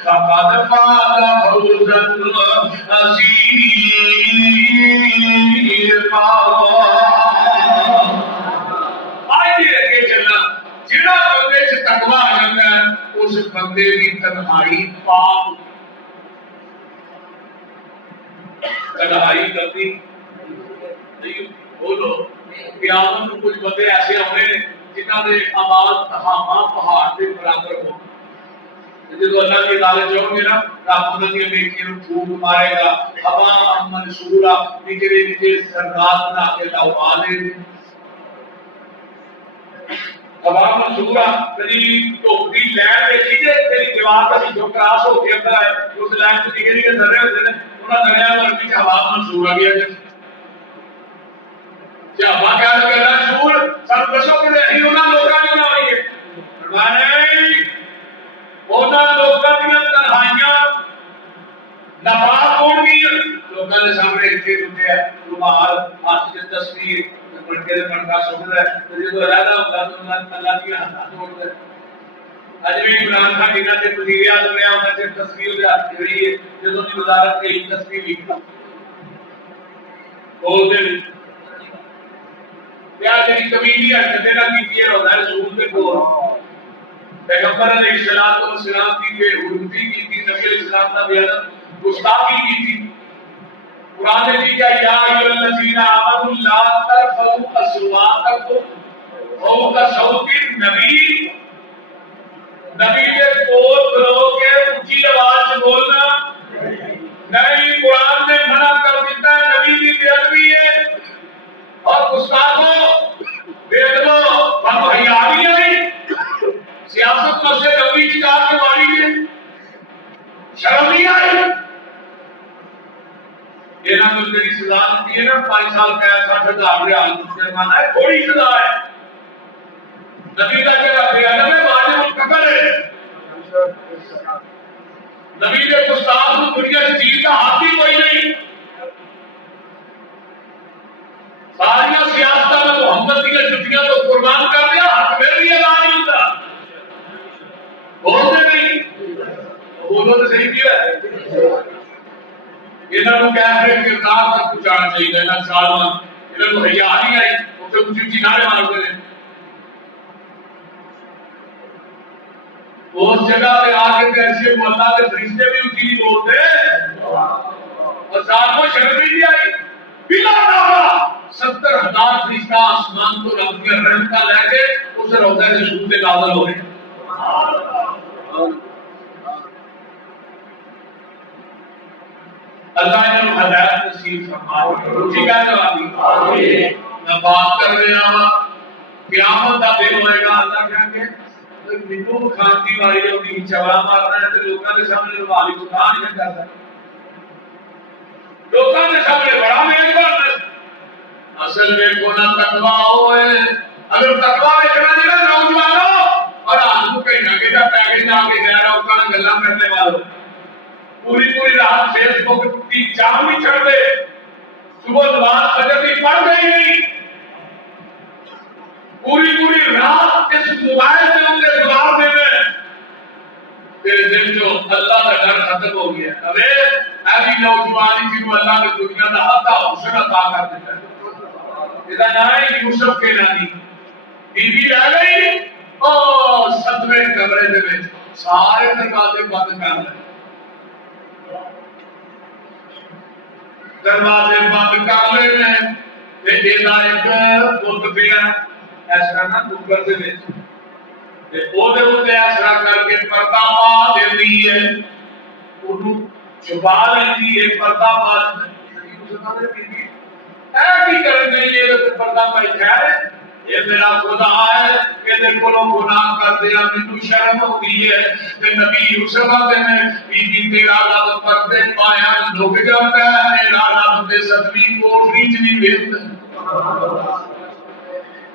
فَقَدْ فَازَ فَوْزًا عَظِيمًا آئیے کہ چلنا جڑا بندے سے تقوی آ جاتا ہے اس بندے کی تنہائی پاک تنہائی کرتی نہیں بولو قیامت میں کچھ بندے ایسے ہونے جنہاں دے اعمال تہاماں پہاڑ کے برابر ہو جب اللہ کے دعوے جاؤ گے نا رب انہاں دی نیکیاں پھونک مارے گا ہوا منصورہ نیچے نیچے سرگاہ بنا کے لاوا دے ہوا منصورہ کبھی ٹوکری لین دیکھی جے تیری دیوار کا جو کراس ہو کے اندر ہے اس لائن سے نکل کے ذرے ہوتے ہیں انہاں دریا میں بھی ہوا منصورہ بھی ہے کیا واقعہ کہنا شور سب بشوں کے لیے انہوں لوگاں نے نہ ہوئی ہے فرمانے انہوں لوگاں کی تنہائیاں نفاق ہوں گی لوگاں نے سامنے اتنے ہوتے ہیں رومال ہاتھ سے تصویر پڑھتے ہیں پڑھتا سکتا ہے تو یہ تو ارادہ ہوتا تو اللہ کی ہاتھ ہوتا ہے آج بھی عمران خان جنہاں سے وزیر اعظم نے ہوتا ہے تصویر دے ہاتھ رہی ہے جب ان کی وزارت کے ایک تصویر لکھتا بولتے ہیں کیا تیری کمیلی حرکتیں نہ کیجیے روزہ رسول پہ کو پیغمبر علیہ السلام کی بے حرمتی کی تھی نبی علیہ السلام کا بیان گستاخی کی تھی قرآن نے کیا یا ایھا الذین آمنوا لا ترفعوا اصواتکم فوق صوت النبی نبی کے بول کھلو کے اونچی آواز سے بولنا نہیں قرآن نے منع کر دیتا ہے نبی کی بے ادبی ہے اور گستاخوں بیدبو بنو حیاوی نہیں سیاست میں سے نبی کی کہا کے ماری ہے شرم نہیں آئی یہ نہ تو تیری سزا دی ہے نا 5 سال قید 60,000 ریال جرمانہ ہے تھوڑی سزا ہے نبی کا جگہ بے ادب ہے واجب القتل ہے نبی کے گستاخ کو دنیا سے چیز کا ہاتھ ہی کوئی نہیں ساریاں سیاستہ میں محمد کی چھٹیاں تو قربان کر دیا حق میں بھی ادا نہیں ہوتا بولتے نہیں بولو تو صحیح کیا ہے انہوں نے کیسے کردار تک پہنچانا چاہیے نہ سالمان انہوں نے حیا نہیں آئی اسے کچھ چنارے مارتے ہیں اس جگہ پہ آ کے پیسے کو اللہ کے فرشتے بھی اسی نہیں بولتے اور سالموں شرم بھی نہیں آئی بلا ناغا 70,000 فرشتہ آسمان کو رب کے رحمت کا لے کے اسے روضہ رسول سے نازل ہو رہے اللہ انہوں ہدایت نصیب فرمائے اسی کا جواب میں بات کر رہا ہوں قیامت کا دن ہوئے گا اللہ کیا کہ منو کھانتی والی اپنی چوڑا مارنا ہے تو لوگوں کے سامنے رومالی اٹھا نہیں کرتا لوگوں کے سامنے بڑا مہنگا اصل میں کونا تقوی ہوئے اگر تقوی دیکھنا دینا نوجوانوں اور آدھو کہیں نہ کہتا پیکج نہ آگے گیا رہا ہوگا گلہ کرنے والوں پوری رات فیس بک کی جام بھی چڑھ دے صبح نماز فجر کی پڑھ گئی نہیں پوری رات اس موبائل سے ان کے جواب دے میں تیرے دل جو اللہ کا ڈر ختم ہو گیا ابے ایسی نوجوانی جن کو اللہ نے دنیا کا عطا حسن عطا کر دیتا ہے یہ نام یوسف کے نانی بی بی رہ گئی اور صدمے کمرے دے میں سارے دروازے بند کر لے، دروازے بند کر لے نے تے جیڑا ایک بت پیا اس طرح نہ کوکر دے وچ تے او دے اوتے اس طرح کر کے پردہ پا دیندی ہے، اونوں چھپا لیندی ہے، پردہ پا دیندی ہے۔ اے کی کرنے یہ پردہ پائی خیر یہ میرا خدا ہے کہ دل کو گناہ کر دیا مینوں شرم ہوتی ہے تے نبی یوسف آتے نے بی تیرا رب پردے پایا لک جاتا ہے میرا رب تے ستویں کوٹری چ نہیں ویکھدا،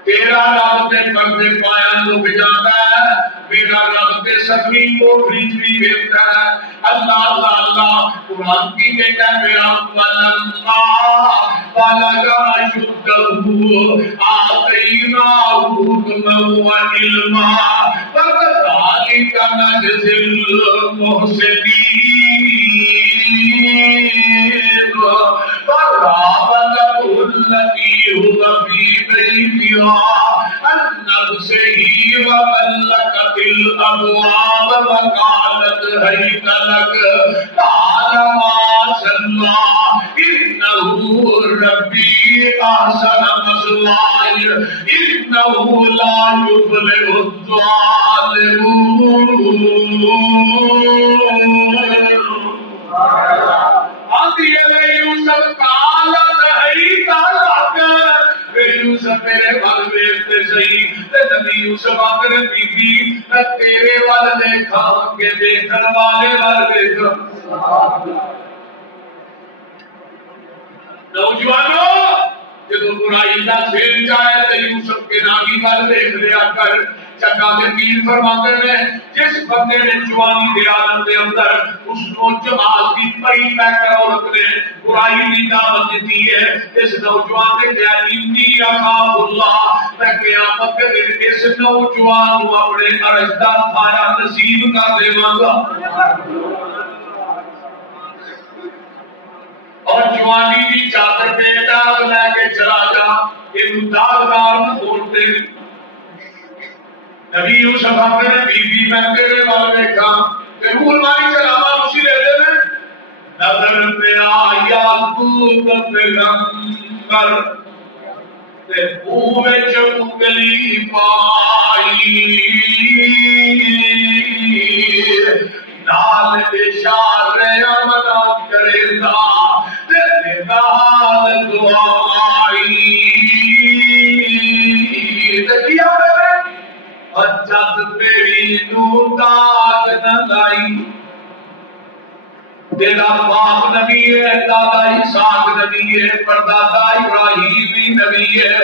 تیرا رب تے پردے پایا لک جاتا ہے میرا رب تے ستویں کوٹری چ نہیں ویکھدا ہے۔ اللہ اللہ قرآن کی کہتا ہے میرا ولما بلغ اشدہ آتیناہ حکما وعلما وکذالک نجزی المحسنین فراودته التي هو في بيتها عن نفسه وغلقت الابواب وقالت هيت لك قال معاذ الله انه ربي احسن مثواي انه لا يفلح الظالمون۔ یوسف کالا نہیں کالا یوسف میرے ول ویکھتے صحیح تے نبی یوسف آخر بی بی میں تیرے ول دیکھا کہ دیکھن والے ول دیکھا۔ نوجوانوں جدو برائی کا سیل جائے تو یوسف کے نامی ول دیکھ لیا کر۔ چکا کے پیر فرماتے ہیں جس بندے نے جوانی دے عالم دے اندر اس کو جمال کی پری پہ کر عورت نے برائی کی دعوت دیتی ہے، اس نوجوان نے کہا انی اخاف اللہ، میں قیامت کے دن اس نوجوان کو اپنے عرش دا سایہ نصیب کر دے گا۔ اور جوانی کی چادر پہ داغ لے کے چلا جا، یہ داغدار بولتے نبی یوسف اپنے بی بی میں تیرے وال دیکھا تے روح ماری چلاوا اسی لے دے میں نظر تیرا یعقوب پیغمبر تے منہ وچ انگلی پائی نال اشارے امنا کردا تے نال دعائی تے کیا جد تیری نو داغ نہ لائی، تیرا باپ نبی ہے، دادا اسحاق نبی ہے، پردادا ابراہیم بھی نبی ہے،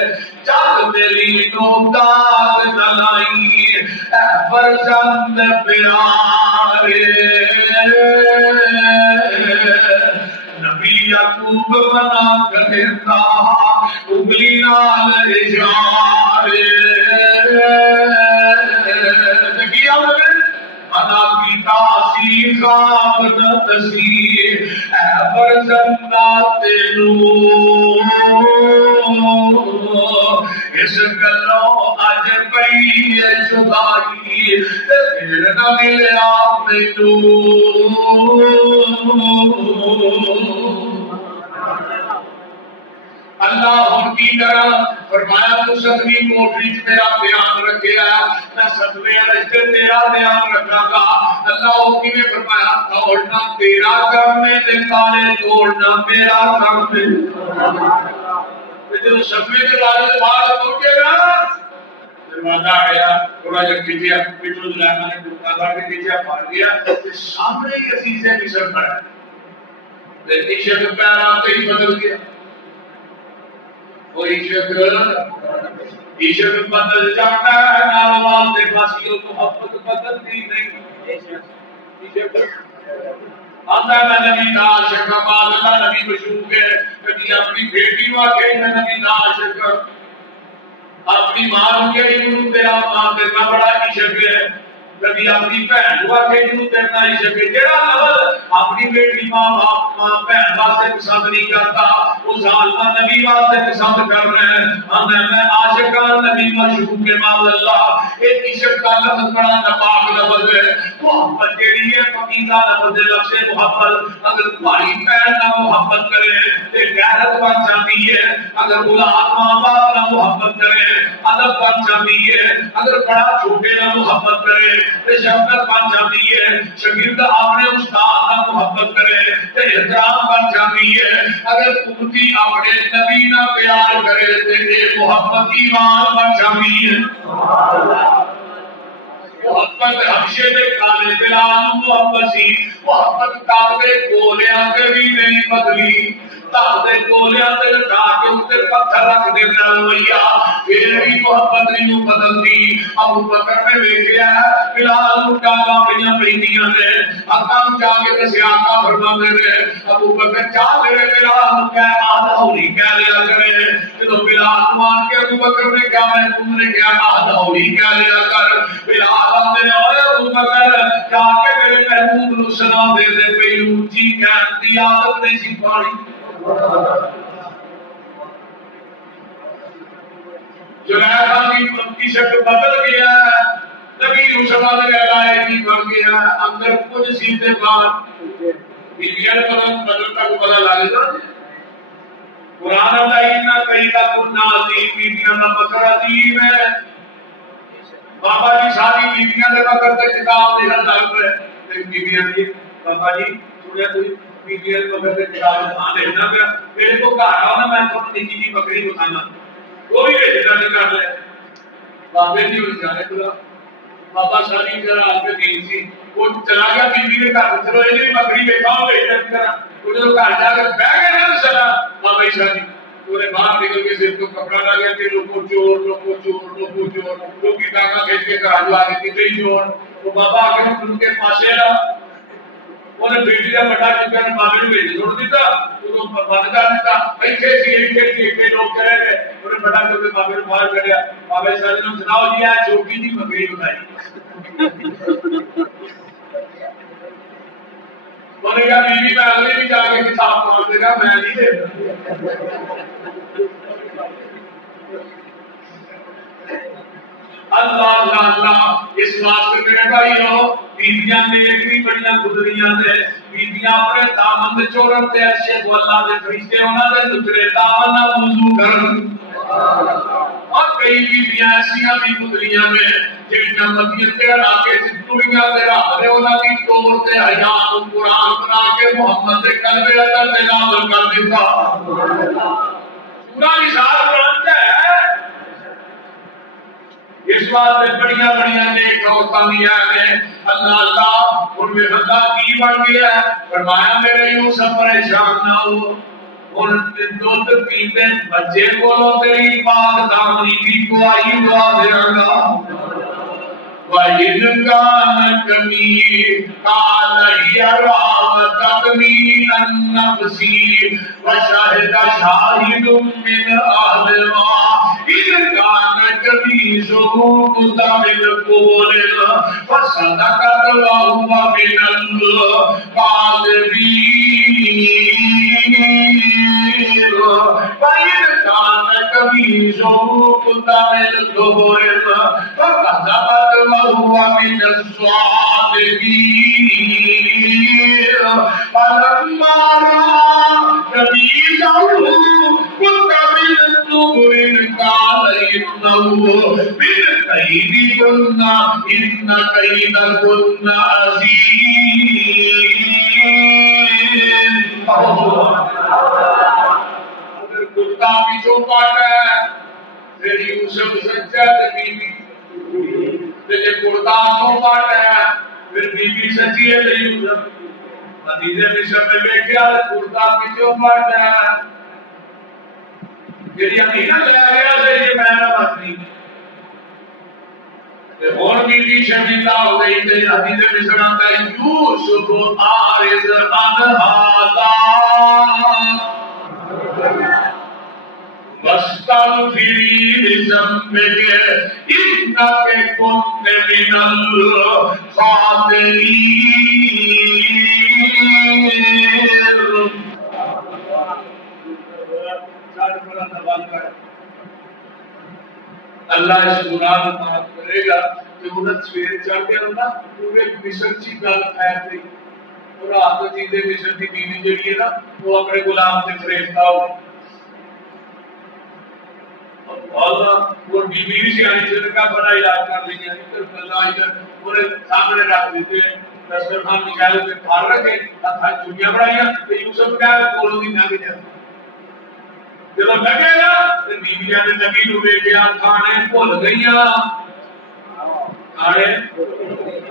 جد تیری نو داغ نہ لائی اے فرزند پیارے نبی یعقوب منا کرتا انگلی نال اشارے انا کی تاثیر خواب نہ تصیر اے فرزندہ تینو اس گلوں اج پئی جدائی پھر نہ ملیا مینوں۔ اللہ ہن کی کرا فرمایا تو ستویں کوٹری چ میرا دھیان رکھیا میں ستویں عرش تے تیرا دھیان رکھاں گا۔ اللہ او کیویں فرمایا توڑنا تیرا کام ہے تے تالے توڑنا میرا کام ہے۔ تے جو ستویں تے والے بعد پہنچے گا دروازہ آیا تھوڑا جا کھچیا پٹھوں لانا نے دروازہ کے کھچیا پھاڑ دیا تے سامنے ہی عزیز مصر کھڑا تے عشق پیرا تے ہی بدل گیا۔ اور عشق بدل جاتا ہے نالوال دے فاسیوں کو محبت بدلتی نہیں۔ عشق آتا ہے نبی دا عاشق بعد اللہ نبی مشہور ہے کبھی اپنی بیٹی کو آکے نبی دا عاشق اپنی ماں کو کہ انہوں تیرا ماں تیرا بڑا عشق ہے کبھی اپنی بہن کو آگے کیوں دینا ہی سکے جڑا لفظ اپنی بیٹی ماں باپ ماں بہن واسطے پسند نہیں کرتا وہ ظالمہ نبی واسطے پسند کر رہے ہیں میں عاشقان نبی مشہور کے ماں اللہ ایک عشق کا لفظ بڑا ناپاک لفظ ہے محبت کے لیے پاکیزہ لفظ لفظ محبت اگر تمہاری بہن نہ محبت کرے تو غیرت بن جاتی ہے اگر اولاد ماں باپ نہ محبت کرے ادب بن جاتی ہے اگر بڑا چھوٹے نہ محبت کرے تو شفقت بن جاتی ہے شاگرد اپنے استاد نہ محبت کرے تو احترام بن جاتی ہے اگر امتی اپنے نبی نہ پیار کرے تو یہ محبت ایمان بن جاتی ہے محبت ہمشے دے کالے بلال محبت سی محبت کعبے گولیاں کے بھی نہیں بدلی کعبے گولیاں تے لٹا کے اوتے پتھر رکھ دینا رویا پھر بھی محبت نہیں بدلتی ابو بکر نے ویکھیا بلال نوں ڈانگاں پئیاں پیندیاں نے حکم جا کے دسیا آقا فرماندے نے ابو بکر جا میرے بلال نوں کہہ آدھا ہولی کہہ لیا کرے جدوں بلال نوں آن کے ابو بکر نے کہا میں تم نے کہا آدھا ہولی کہہ لیا کر بلال نے ابو بکر جا کے میرے محبوب نو سنا دے دے پہلو جی کہن دی عادت نہیں سی پائی زلیخا کی شکل بدل گیا ہے نبی نو سنا دے لائے کی بن گیا ہے اندر کچھ سیدھے بار بیویاں بدلتا کو پتہ لگ جاتا قرآن اللہ کئی کا کنہ عظیم بیویاں کا بکر عظیم ہے بابا جی ساری بیویاں دے وقت تے کتاب لکھن لگ پے تے بیویاں کی بابا جی سنیا کوئی بیویاں دے وقت تے کتاب لکھنا پیا میرے کو گھر آنا میں تو نکی جی بکری بتانا وہ بھی بھیجنا نہیں کر لے بابے جی ہو جانے خدا بابا ساری طرح آپ کے دین سی وہ چلا گیا بیوی کے گھر چلو یہ بکری دیکھا ہو بھیجنا کرا وہ جو گھر جا کے بہ گئے نا چلا بابا جی ساری پورے باہر نکل کے صرف تو کپڑا ڈالیا کہ لوگوں چور لوگ کی ٹانگا کھینچ کے گھر جو آگے کتنے ہی چور وہ بابا آ کے ان کے پاسے رہا انہیں بیٹی کا بڑا چکر بابے نے بھیج چھوڑ دیتا تو بند کر دیتا ایتھے لوگ چلے گئے انہیں بڑا چکر بابے نے باہر کریا بابے سر نے سناؤ جی ہے چھوٹی جی بکری بتائی انہوں نے کہا بیوی میں اگلے بھی جا کے کتاب پڑھ دے گا میں نہیں دے اللہ اللہ اللہ اس واسطے میرے بھائیو بیویاں نیک بھی بڑیاں گزریاں نے بیویاں اپنے دامن دے چورن تے اچھے کو اللہ دے فرشتے انہاں دے دوسرے دامن نال وضو کرن اور کئی بیویاں ایسیاں بھی گزریاں نے جڑیاں مدینے دے علاقے وچ ٹوڑیاں تے رکھ دے انہاں دی ٹور تے حیا نوں قرآن بنا کے محمد دے قلب اندر تے نازل کر دیتا پورا نثار قرآن ہے اس واسطے بڑیاں بڑیاں نیک عورتاں بھی ہیں اللہ اللہ ان میں بندہ کی بن گیا ہے فرمایا میرے یوسف پریشان نہ ہو ان دودھ پیتے بچے کو تیری پاک دامنی کی گواہی دعا دے گا وَإِذْ كَانَ كَمِي قَالَ هِيَ رَاوَدَتْنِي عَن نَّفْسِي وَشَهِدَ شَاهِدٌ مِّنْ أَهْلِهَا إِذْ كَانَ قَمِيصُهُ قُدَّ مِنْ قُبُلٍ فَصَدَقَتْ وَهُوَ مِنَ الْكَاذِبِينَ وَإِذْ كَانَ قَمِيصُهُ قُدَّ مِنْ دُبُرٍ فَكَذَبَتْ وهو من الصادقين فلما رأى قميصه قد من دبر قال إنه من كيدكن إن كيدكن عظيم اگر کتا پیچھو پاتا ہے پھر یوسف سچا تبیبی جے قرآن کو پڑھتا ہے پھر بی بی سچی ہے نہیں حدیث میں شب میں کیا قرآن کیوں پڑھتا ہے یہ یقینا لے گیا سے یہ میں نہ باتنی تے اور بی بی شمیتا ہو گئی تے حدیث میں سناتا ہے یوسف عارض عن هذا واستغفری بذنبك إنك كنت من الخاطئين. اللہ اس گناہ کو معاف کرے گا کہ انہیں سویر چڑھ کے ہونا پورے مصر کی گل پھیل گئی اور آپ جیتے مصر کی بیوی جڑی ہے نا وہ اپنے غلام سے فریفتہ ہو اور وہ بیوی سے آنی سے کا بڑا علاج کر لیا اللہ ادھر پورے سامنے رکھ دیتے ہیں دسترخوان نکالے پہ پھاڑ رکھے ہاتھ چوڑیاں بڑھائیاں تو یوسف کا کولو دی نہ گیا جب لگے گا تو بیویاں نے نبی نو ویکھیا کھانے بھول گئیاں کھانے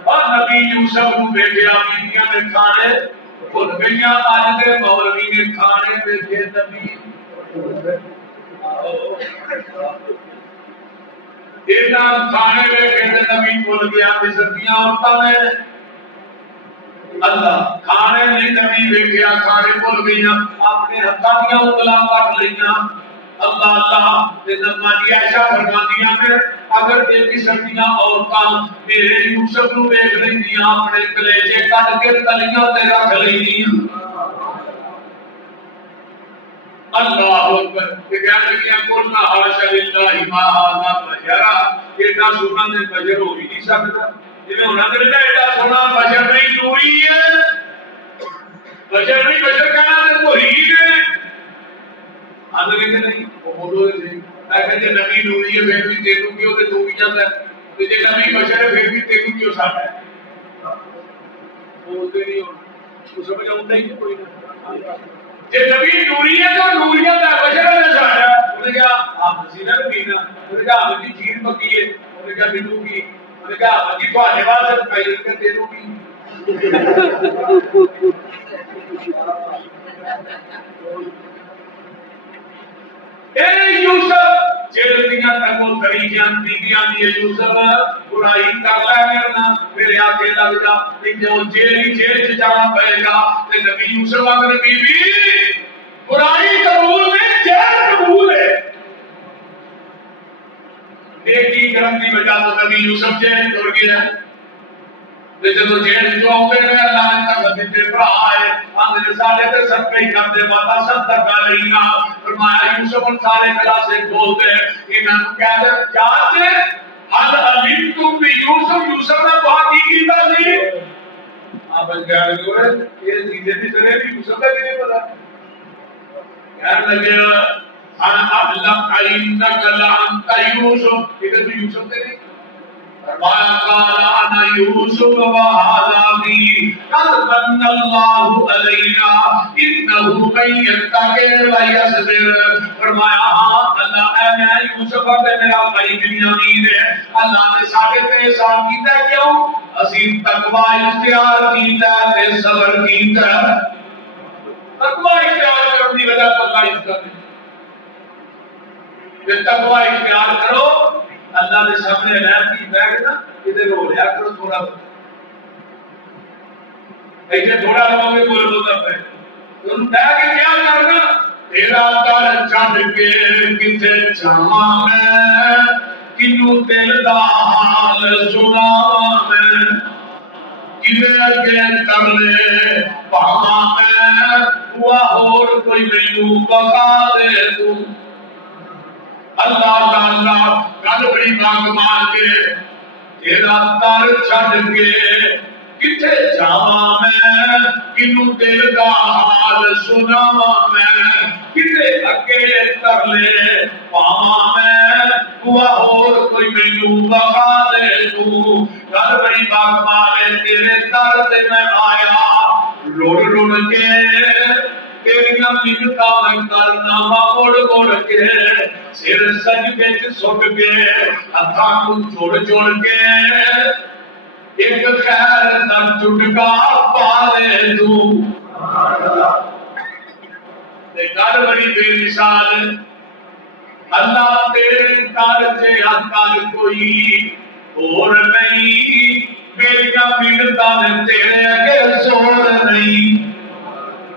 اور نبی یوسف نو ویکھیا بیویاں نے کھانے بھول گئیاں اج دے مولوی نے کھانے ویکھے نبی اینا کھانے ویکھے نبی بھول گیا مصر دیاں عورتاں نے اللہ کھانے نہیں نبی ویکھیا کھانے بھول گئیاں اپنے ہتھاں دیاں انگلاں کٹ لئیاں اللہ اللہ تے نما دی عائشہ فرماندیاں نے اگر ایک سردیاں عورتاں میرے یوسف نو ویکھ لیندیاں اپنے کلیجے کٹ کے تلیاں تے رکھ لیندیاں اللہ اکبر کہ کہنے لگیاں قلنا حاشا للہ ما ھذا بشرا ایڈا سونا تے بشر ہو ہی نہیں سکتا جویں انہاں نے کہا ایڈا سونا بشر نہیں نوری ہے بشر نہیں بشر کہنا تے کوئی ہے آندے کہ نہیں وہ بولو دے اگر تے نبی نوری ہے پھر بھی تینوں کیوں تے تو بھی جاندا ہے تے جے نبی بشر ہے پھر بھی تینوں کیوں ساڈا ہے بولتے نہیں ہو تو سمجھ آوندا ہی کوئی نہیں جے نبی نوری ہے تو نوریت ہے بشر ہے ساڈا انہوں نے کہا آپ سینہ نبی نا انہوں نے کہا آپ کی کھیر پکی ہے انہوں نے کہا مینوں کی انہوں نے کہا آپ کی تواڈے واسطے پئی ہے تینوں کی اے یوسف جیل دیاں تکو طریقیاں بیبیاں دی یوسف برائی کر لے کرنا میرے آگے لگ جا جو جیل جانا پڑے گا تے نبی یوسف اگر بی بی برائی قبول میں جیل قبول ہے نیکی کرم کی وجہ تو نبی یوسف جیل چھوڑ گیا جب جیل جو آتے ہیں اللہ نے تک بچے بڑا آئے آندھے سالے تے سب کئی کرتے ماتا سب تک لینا فرمایا یوسف ان سالے کلا سے بولتے انہاں کہہ دے چاہتے حد علیم تم بھی یوسف نے بات کی سی آپ کہہ رہے ہو یہ چیزیں بھی کرے بھی یوسف کا نہیں پتا کہنے لگے انا اعلم انک لانت یوسف ادھر بھی یوسف سے نہیں فرمایا قال انا یوسف وهذا اخي قد من الله علينا انه من يتقي ويصبر فرمایا ہاں اللہ اے میں یوسف ہے میرا بھائی بنیامین ہے اللہ نے ساڈے تے احسان کیتا کیوں اسی تقوی اختیار کیتا تے صبر کیتا تقوی اختیار کرنے کی وجہ پر لائف کرنے تے تقوی اختیار کرو اللہ نے سامنے اعلان کی بیٹھ نا ادھر ہو لیا کرو تھوڑا ایسے تھوڑا لوگوں کے بول بولتا ہے تم کہا کہ کیا کرنا تیرا دل چھڈ کے کتے جاواں میں کنوں دل دا حال سناواں میں کدھر اگے کر لے پاواں میں ہوا ہور کوئی مینوں بخا دے تو اللہ تعالی کل بڑی مانگ مار کے تیرا در چھڈ کے کتے جاواں میں کنوں دل دا حال سناواں میں کتے اگے کر لے پاواں میں ہوا ہور کوئی مینوں بخا دے تو کل بڑی مانگ مار تیرے در تے میں آیا لڑ لڑ کے تیریاں منتاں میں کرنا موڑ موڑ کے سر سجدے وچ سٹ کے ہتھاں نوں جوڑ جوڑ کے ایک خیر دا چٹکا پا دے تو تے گل بڑی بے مثال اللہ تیرے در تے اکل کوئی اور نہیں میریاں منتاں میں تیرے اگے زور نہیں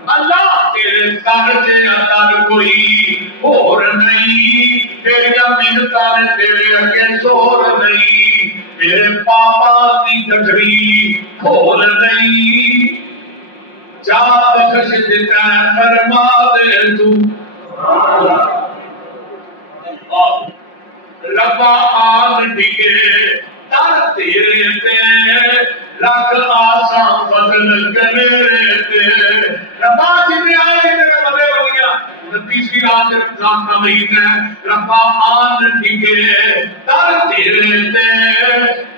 اللہ تیرے کر جے اندر کوئی اور نہیں، تیریا منتاں نے تیرے اگے زور نہیں، میرے پاپا دی گٹھڑی کھول نہیں، جا بخش دیتا ہے فرما دے تو ربا آن ڈگے در تیرے تے رکھ آسان فضل کرے تے ربا جنہیں آئے میرے مدے ہو گیا 29ویں رات رمضان کا مہینہ ہے، ربا آن ڈگے در تیرے تے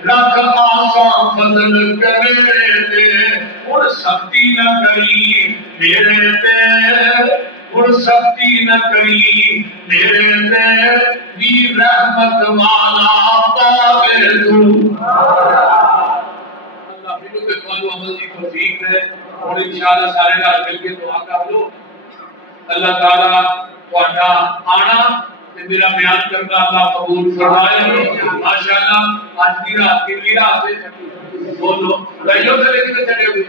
رکھ آسان فضل کرے تے اور سختی نہ کری میرے تے اور سختی نہ کری میرے تے دی رحمت والا پاوے تو اللہ پھر کے قول و عمل کی توفیق دے اور انشاءاللہ سارے نال مل کے دعا کر لو اللہ تعالی تہاڈا آنا تے میرا بیان کرنا اللہ قبول فرمائے ماشاءاللہ آج کی رات کی رات ہے بولو بھائیو سے لے کے چلے ہوئے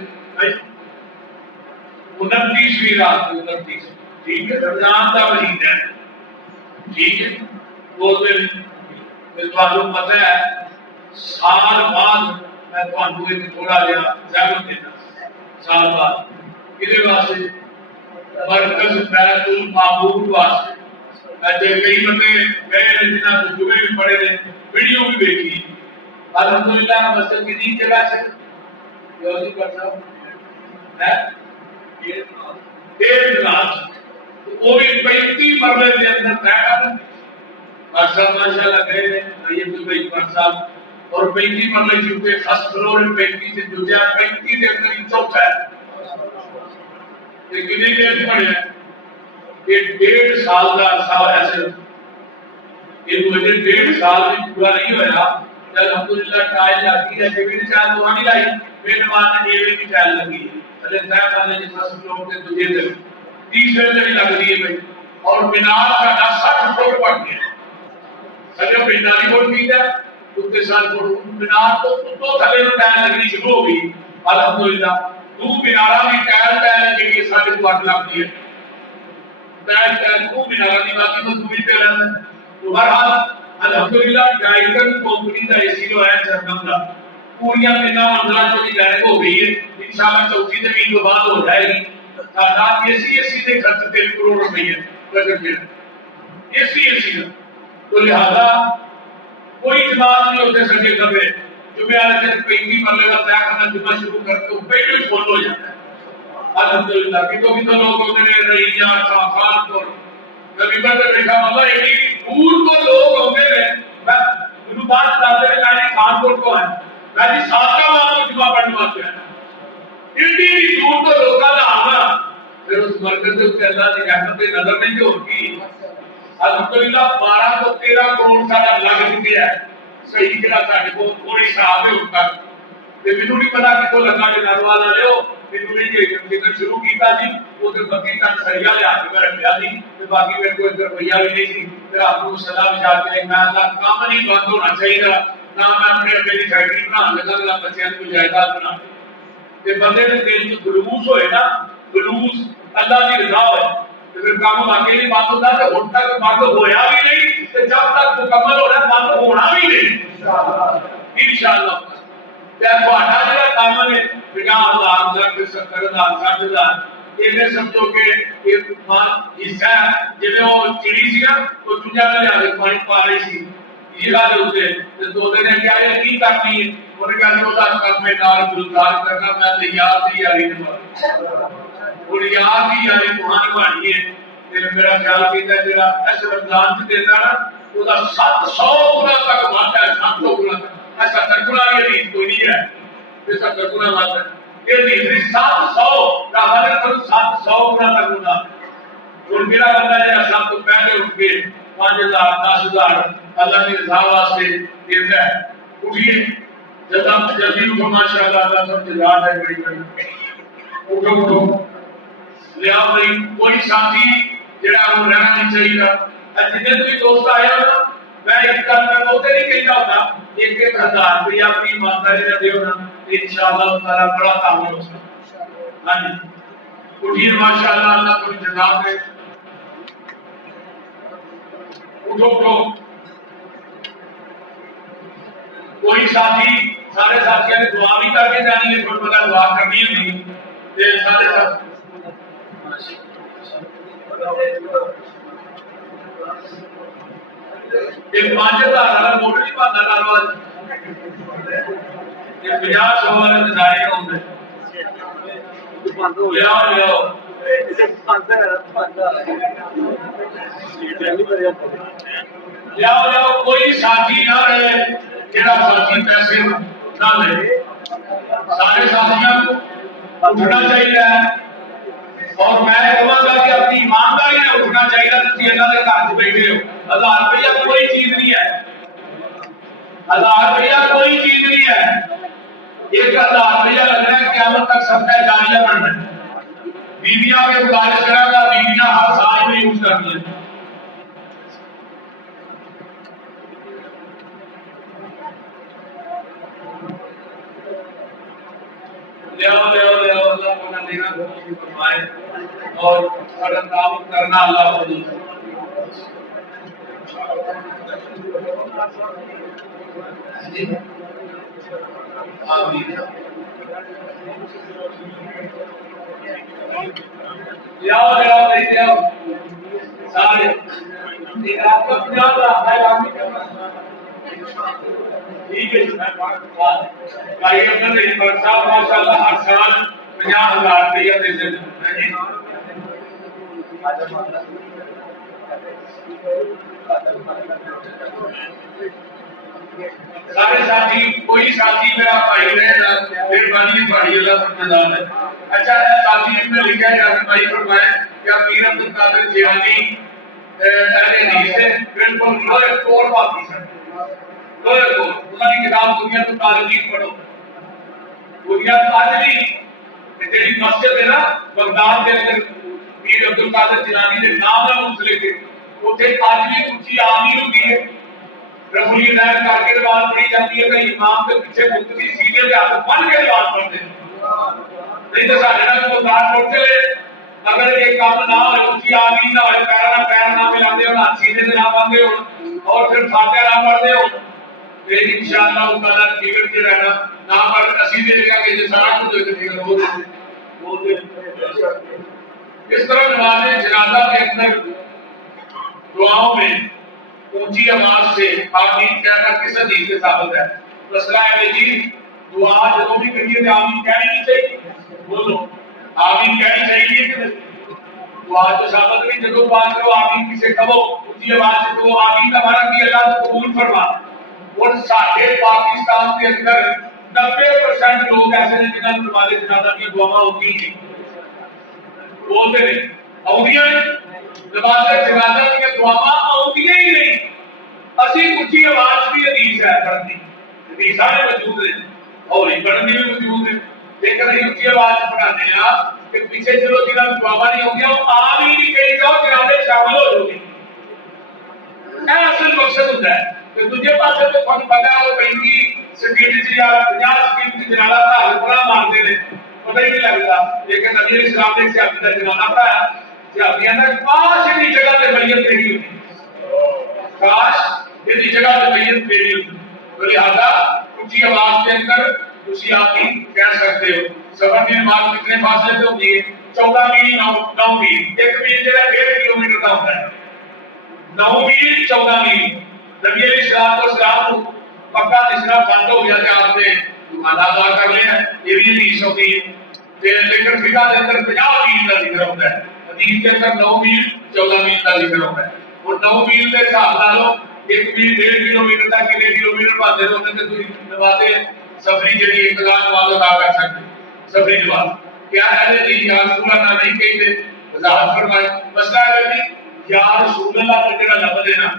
29ویں رات 29 ٹھیک ہے رمضان کا مہینہ ہے ٹھیک ہے وہ دن تمہیں پتہ ہے سال بعد میں تمہیں ایک تھوڑا جہا زیادہ دینا سال بعد کسی واسطے مرکز بیت المعمور واسطے میں کئی بندے گئے جنہاں کو جمعے بھی پڑھے نے ویڈیو بھی دیکھی الحمدللہ مسجد کی نہیں جگہ سے جو نہیں کرتا ہے 1.5 لاکھ وہ بھی 35 مرلے کے اندر طے کرنا ماشاءاللہ گئے یہ تو بھائی پرسال اور 35 مرلے چونکہ فرسٹ فلور 35 سے دوسرا 35 کے اندر چوتھا ہے لیکن یہ کیسے پڑھے یہ 1.5 سال کا عرصہ ایسے یہ مجھے 1.5 سال میں پورا نہیں ہوا جب الحمدللہ ٹائل لگی ہے جو بھی چاہے تو نہیں لائی میرے بعد میں یہ بھی ٹائل لگی ہے چلے طے کرنے کی فرسٹ فلور کے دوسرے دن تیسرے دن لگ رہی ہے بھائی اور مینار کا 60 فٹ پڑ گیا سجو میناری فٹ کی ہے اس کے ساتھ مینار تو تھلے میں ٹائل لگنی شروع ہو گئی الحمدللہ تو مینارہ بھی ٹائل کے لیے 8.5 لاکھ دی ہے ٹائل کو مینارہ کی باقی تو بھی پہ رہتا ہے تو بہرحال الحمدللہ ڈائیکن کمپنی کا اے سی جو ہے جرمن کا پوریا مہینہ 15 جو کی ڈائیک ہو گئی ہے انشاءاللہ چوتھی زمین کے بعد ہو جائے گی تعداد اے سی دے خرچ 3 کروڑ روپے ہے بجٹ میں اے سی کا تو لہذا کوئی جماعت نہیں ہوتے سکے کرے جمعے والے دن 35 مرلے کا طے کرنا جمعہ شروع کرتے ہو پہلے ہی فون ہو جاتا ہے الحمدللہ کہ تو لوگ ہوتے ہیں رئیساں خان کو کبھی میں نے دیکھا مطلب ایک دور کو لوگ ہوتے ہیں میں انہوں بات کرتے ہیں کہ خان کو ہے میں جی ساتھ کا وہاں جمعہ پڑھنے واسطے ہے اتنی دور تو لوگوں کا آنا پھر اس مرکز سے اللہ کی رحمت نظر نہیں جو ہوتی الحمدللہ 12 تو 13 کروڑ سارا لگ چکے ہے صحیح کرا ساڈے کو کوئی صاحب ہے اس تک تے مینوں نہیں پتا کہ کو لگا کے نال والا لےو مینوں نہیں کہ ذکر شروع کیتا جی وہ تے بقی تک سریا لے کے میں رکھیا جی تے باقی میرے کوئی روپیہ بھی نہیں سی پھر آپ کو سلام جا کے میں اللہ کام نہیں بند ہونا چاہیے نہ میں اپنے اپنی فیکٹری بنا لگا لا بچیاں کو جائیداد بنا تے بندے دے دل وچ خلوص ہوئے نا خلوص اللہ دی رضا ہوئے پھر کام باقی نہیں بات ہوتا ہے ہن تک بند ہویا بھی نہیں تے جب تک مکمل ہو رہا بند ہونا بھی نہیں انشاءاللہ تے تہاڈا جڑا کام ہے 50,000 70,000 60,000 یہ سمجھو کہ ایک حصہ جے وہ چڑی سی نا وہ چنجا میں لے کے پانی پا رہی سی یہ بات ہوتے تے دو دن کیا ہے کی کرنی ہے انہوں نے کہا وہ دس کام میں نال گلزار کرنا میں تیار تھی یاری اور یار بھی یاری کہانی بانی ہے تے میرا خیال کیتا جڑا اس رمضان سے دیتا نا وہ 700 گنا تک واٹا ہے 700 گنا ایسا ترکنا یہ کوئی نہیں ہے ایسا ترکنا واٹا ہے یہ نہیں 700 کا مطلب 700 گنا تک ہوتا اور میرا بندہ جڑا سب تو پہلے اٹھ کے 5,000 10,000 اللہ کی رضا واسطے دیتا ہے اٹھیے جب آپ جلدی اٹھو ماشاءاللہ اللہ سب سے یاد ہے بڑی بڑی اٹھو اٹھو لیا بھائی کوئی ساتھی جڑا وہ رہنا نہیں چاہیے جتنے بھی دوست آئے ہو میں ایک گل میں بہتے نہیں کہتا ہوتا 1,000 روپیہ اپنی ایمانداری نہ دیو نا انشاءاللہ تعالی بڑا کام ہو سکتا ہاں جی اٹھیے ماشاءاللہ، اللہ کو جزا دے. اٹھو اٹھو. کوئی ساتھی، سارے ساتھیوں نے دعا بھی کر کے جانی ہے، کوئی بندہ دعا کرنی ہے نہیں تے سارے ساتھی ایک 5000 والا موٹر نہیں بنتا کاروبار، یہ 50-100 والے ڈیزائن ہوتے لیاؤ لیاؤ لیاؤ لیاؤ. کوئی ساتھی نہ رہے جہاں ساتھی پیسے نہ لے. سارے ساتھیوں کو اٹھنا چاہیے اور میں کہوں گا کہ اپنی ایمانداری سے اٹھنا چاہیے. تھی اللہ کے گھر بیٹھے ہو، 1000 روپیہ کوئی چیز نہیں ہے، 1000 روپیہ کوئی چیز نہیں ہے. 1000 روپیہ لگنا ہے قیامت تک سب کا جاریہ بننا ہے. بیویاں کے گزارش کرا گا، بیویاں ہر سال میں یوز کرتی ہیں. اللہ کو نہ دینا فرمائے اور سڑک تعاون کرنا اللہ کو دے. لیاؤ لیاؤ نہیں لیاؤ سارے آپ کا 50 لاکھ ہے آدمی کرنا ٹھیک ہے. بھائی اپنے رحمت صاحب ماشاءاللہ ہر سال 50,000 روپیہ دیتے ہیں. سارے ساتھی، کوئی ساتھی میرا بھائی رہے مہربانی پڑھی اللہ سمجھدار ہے. اچھا ہے ساتھی میں لکھا ہے جانے بھائی فرمائے کہ پیر عبد القادر جیلانی اہل حدیث سے بالکل لوہے توڑ باقی سن لوہے توڑ. انہوں نے کتاب دنیا تو تاریخ پڑھو. دنیا تو آج نہیں تیری مسجد ہے نا بغداد کے اندر پیر عبد القادر جیلانی نے نام نہ منسلک ہے اتنے آج بھی اونچی آمین ہوتی ہے. رسولی ہدایت کر کے نماز پڑھی جاتی ہے کہ امام کے پیچھے مقتدی سیدھے پہ ہاتھ بن کے نماز پڑھتے ہیں. نہیں تو سارے نال کو دار چھوڑ چلے. اگر یہ کام نہ ہو اونچی آمین نہ ہو پیروں نال پیر نہ ملاتے ہو ہاتھ سیدھے نہ باندھے ہو اور پھر فاتحہ نہ پڑھتے ہو پھر انشاءاللہ تعالی فکر کے رہنا نہ پر اسی دے جگہ کہ سارا کچھ دے فکر ہو اس طرح نماز جنازہ کے اندر دعاؤں میں اونچی آواز سے آمین کہنا کس حدیث سے ثابت ہے؟ مسئلہ ہے جی دعا جب بھی کریے تو آمین کہنی نہیں چاہیے. بولو آمین کہنی چاہیے کہ دعا تو ثابت نہیں. جب بات کرو آمین کسے کہو اونچی آواز سے تو آمین کا معنی کہ اللہ کو قبول فرما. اور ساڈے پاکستان کے اندر 90% لوگ ایسے ہیں جنہاں نماز جنازہ کی دعا ہوتی ہیں بولتے نہیں اودیاں نماز جنازہ کی دعا اودیاں ہی نہیں. اسی اونچی آواز بھی حدیث ہے پڑھنی حدیث سارے موجود ہیں اور پڑھنی بھی موجود ہے لیکن ہم اونچی آواز پڑھاتے ہیں کہ پیچھے چلو جنہاں دعا نہیں ہو گیا وہ آ بھی نہیں کہی جاؤ جنازے شامل ہو جاؤ گے. یہ اصل مقصد ہوتا ہے کہ دوسرے پاسے تو تھوڑا پتا ہے وہ کہیں سکیورٹی سے یا 50 سکیورٹی جنازہ کا حلقہ مارتے ہیں پتہ ہی نہیں لگتا. لیکن نبی علیہ السلام نے صحابی کا جنازہ پڑھایا صحابیوں نے کاش اتنی جگہ پہ میت پھیری ہوتی کاش اتنی جگہ پہ میت پھیری ہوتی. تو لہٰذا اونچی آواز کے اندر اسی آپ ہی کہہ سکتے ہو. سفر کی نماز کتنے فاصلے سے ہوتی ہے؟ 14 میل 9 میل. ایک میل جو ہے 1.5 کلومیٹر کا ہوتا ہے. 9 میل 14 میل. نبی علیہ السلام کو پکا تیسرا بند ہو گیا کہ آپ نے ادا کر لیا یہ بھی حدیث ہوتی ہے. لیکن فقہ کے اندر 50 میل کا ذکر ہوتا ہے. حدیث کے اندر 9 میل 14 میل کا ذکر ہوتا ہے. اور 9 میل کے حساب نالو 1 میل 1.5 کلومیٹر تک کتنے کلومیٹر باندھے ہوتے ہیں تو نمازیں سفری جڑی انتظام نماز ادا کر سکتے. سفری نماز کیا ہے جی یا رسول اللہ نہیں کہتے وضاحت فرمائے. مسئلہ ہے کہ یا رسول اللہ کا جڑا لفظ ہے نا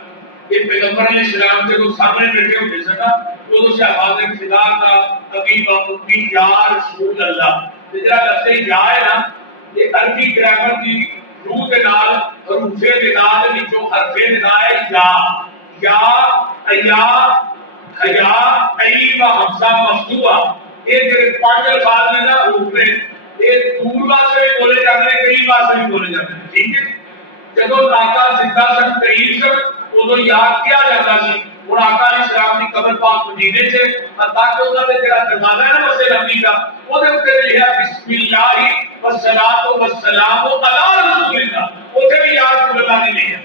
یہ پیغمبر علیہ السلام کے کو سامنے بیٹھے ہوتے سنا تو اس سے حاضر خدا کا کبھی باقی یا رسول اللہ جڑا لفظ یا ہے نا یہ عربی گرامر کی روح کے نال حروف ندا دے وچوں حرف ندا ہے یا ایا حیا ای و حمزہ مفتوحہ یہ جڑے 5 الفاظ نے نا حروف نے یہ دور واسطے بھی بولے جاتے ہیں، قریب واسطے بھی بولے جاتے ہیں، ٹھیک ہے۔ جب آقا زندہ سن، قریب سن، ادو یاد کیا جاتا سی۔ ہوں آقا علیہ السلام کی قبر پاک مدینے سے، تاکہ انہوں نے جڑا زمانہ ہے نا مسجد نبوی کا، وہ لکھا بسم اللہ والصلاۃ والسلام علی رسول اللہ، اسے بھی یا رسول اللہ نہیں لکھا۔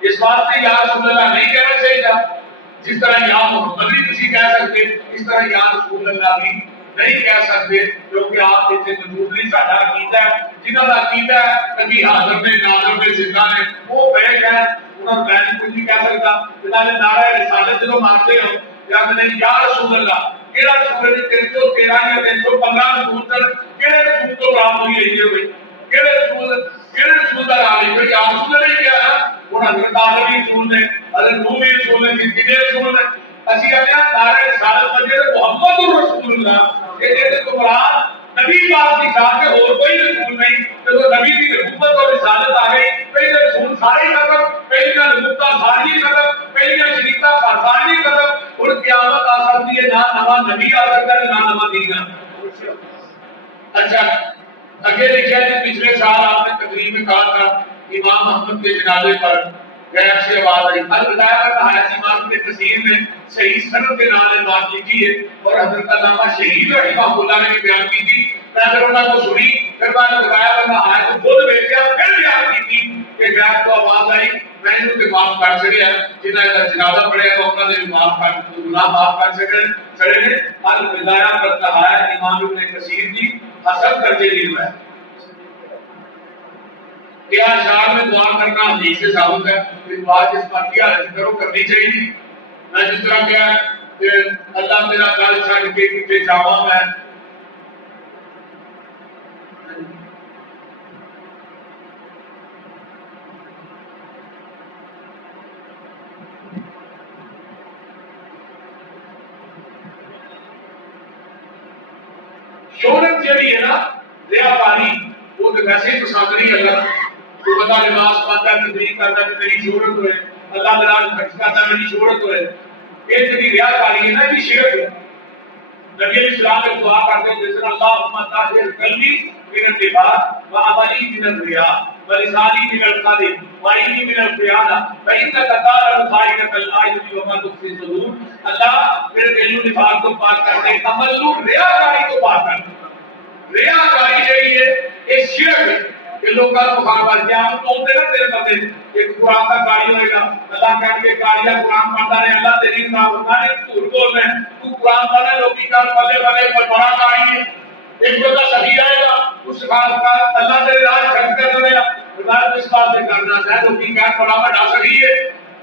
اس بات سے یا رسول اللہ نہیں کہنا چاہیے تھا، جس طرح یا محمد بھی کسی کہہ سکتے، اس طرح یا رسول اللہ بھی نہیں کہہ سکتے، کیونکہ آپ اتنے موجود نہیں۔ ساڈا عقیدہ ہے، جنہاں کا عقیدہ ہے نبی حاضر میں ناظر میں زندہ نے، وہ بیٹھ ہے، انہوں نے میں کچھ نہیں کہہ سکتا۔ جنہوں نے نعرہ رسالت جب مانتے ہو یا نہیں یا رسول اللہ، کہڑا رسول ہے 313 یا 315 رسول تک کہڑے رسول تو برام ہوئی رہی ہے بھائی، کہڑے رسول کا نام ہے یا رسول نہیں کیا نا، ہوں حضرت آدم بھی رسول نے، حضرت نوح بھی رسول نے، کتنے رسول نے۔ اسی کہتے ہیں نعرہ رسالت مجھے محمد رسول اللہ، یہ تو مراد نبی پاک کی ذات ہے، اور کوئی رسول نہیں۔ تو نبی کی نبوت اور رسالت آ گئی، پہلے رسول سارے ختم، پہلی نبوت ساری ختم، پہلی شریعت ساری ختم، اور قیامت آ سکتی ہے، نہ نواں نبی آ سکتا ہے نہ نواں دین آ سکتا ہے۔ اچھا اگے لکھا ہے پچھلے سال آپ نے تقریر میں کہا تھا امام محمد کے جنازے پر غیر سے آواز آئی۔ البدایہ کا نہایت امام ابن کثیر نے صحیح سند کے نام بات لکھی ہے، اور حضرت علامہ شہید رحمہ اللہ نے بھی بیان کی تھی۔ میں اگر انہوں کو سنی پھر میں نے بتایا کہ نہایت خود بیٹھا پھر بیان کی تھی کہ غیر کو آواز آئی، میں نے ان کے معاف کر سکیا، جنہیں کا جنازہ پڑے تو انہوں نے بھی معاف کر گناہ معاف کر سکے نے۔ البدایہ کا نہایت امام ابن کثیر کی حسن درجے کی ہے۔ کیا اشعار میں دعا کرنا حدیث سے ثابت ہے کہ دعا جس پر کیا کرو کرنی چاہیے؟ میں جس طرح کیا کہ اللہ تیرا کل چھڑ کے کتے جاواں میں شہرت جڑی ہے نا ریا پانی، وہ تو ویسے ہی پسند نہیں اللہ تو بتا لباس پاتا ہے تدریق کرتا ہے کہ میری شہرت ہوئے، اللہ تعالیٰ خرچ کرتا ہے میری شہرت ہوئے، یہ جڑی ریا کاری ہے نا یہ شرک ہے۔ نبی علیہ السلام ایک دعا کرتے ہیں جس اللہ محمد طاہر قلبی من النفاق وعملی من الریا ولسانی من القذب وعینی من الخیانہ فإنک تعلم خائنۃ الأعین وما تخفی الصدور۔ اللہ میرے دل و نفاق کو پاک کر دے، عمل و ریا کاری کو پاک کر دے۔ ریا کاری جڑی ہے یہ شرک ہے کہ لوگوں کو خبر قیامت تو ہوتے نا تیرے بندے ایک قرآن کا کاری ہوئے گا، اللہ کہیں گے کاریا قرآن پڑھتا ہے، اللہ تیری نام ہوتا ہے جھوٹ بول رہے ہیں، تو قرآن پڑھا ہے لوگی کا پلے پلے پر بڑا کاری ہے، ایک بندہ صحیح آئے گا اس خاص کا اللہ تیرے راج خرچ کر دے گا، بتایا اس بات سے کرنا ہے لوگی کا بڑا بڑا صحیح ہے،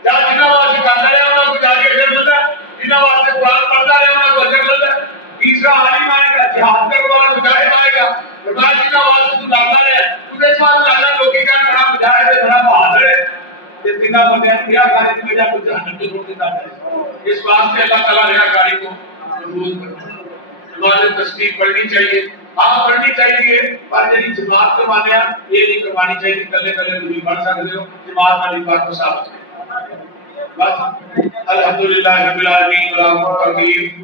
یا جنہ واسطے کرتا ہے انہوں کو جا کے اجر ملتا ہے، جنہ واسطے قرآن پڑھتا ہے انہوں کو اجر ملتا ہے۔ تیسرا عالم آئے گا، جہاد کرنے والا مجاہد آئے گا، بتایا جنہ واسطے تو ڈالتا ہے اس بات اللہ لوگی کا بڑا مجاہد ہے، بڑا بہادر ہے، یہ بنا بندے کیا کاری کی وجہ کچھ جہنم کے روک دیتا ہے۔ اس واسطے اللہ تعالیٰ ریا کاری کو محفوظ کرتا ہے۔ نماز تسبیح پڑھنی چاہیے، ہاں پڑھنی چاہیے، پر جی جماعت کروانے یہ نہیں کروانی چاہیے، کلے کلے بھی پڑھ سکتے ہو، جماعت والی بات کو صاف بس۔ الحمدللہ رب العالمین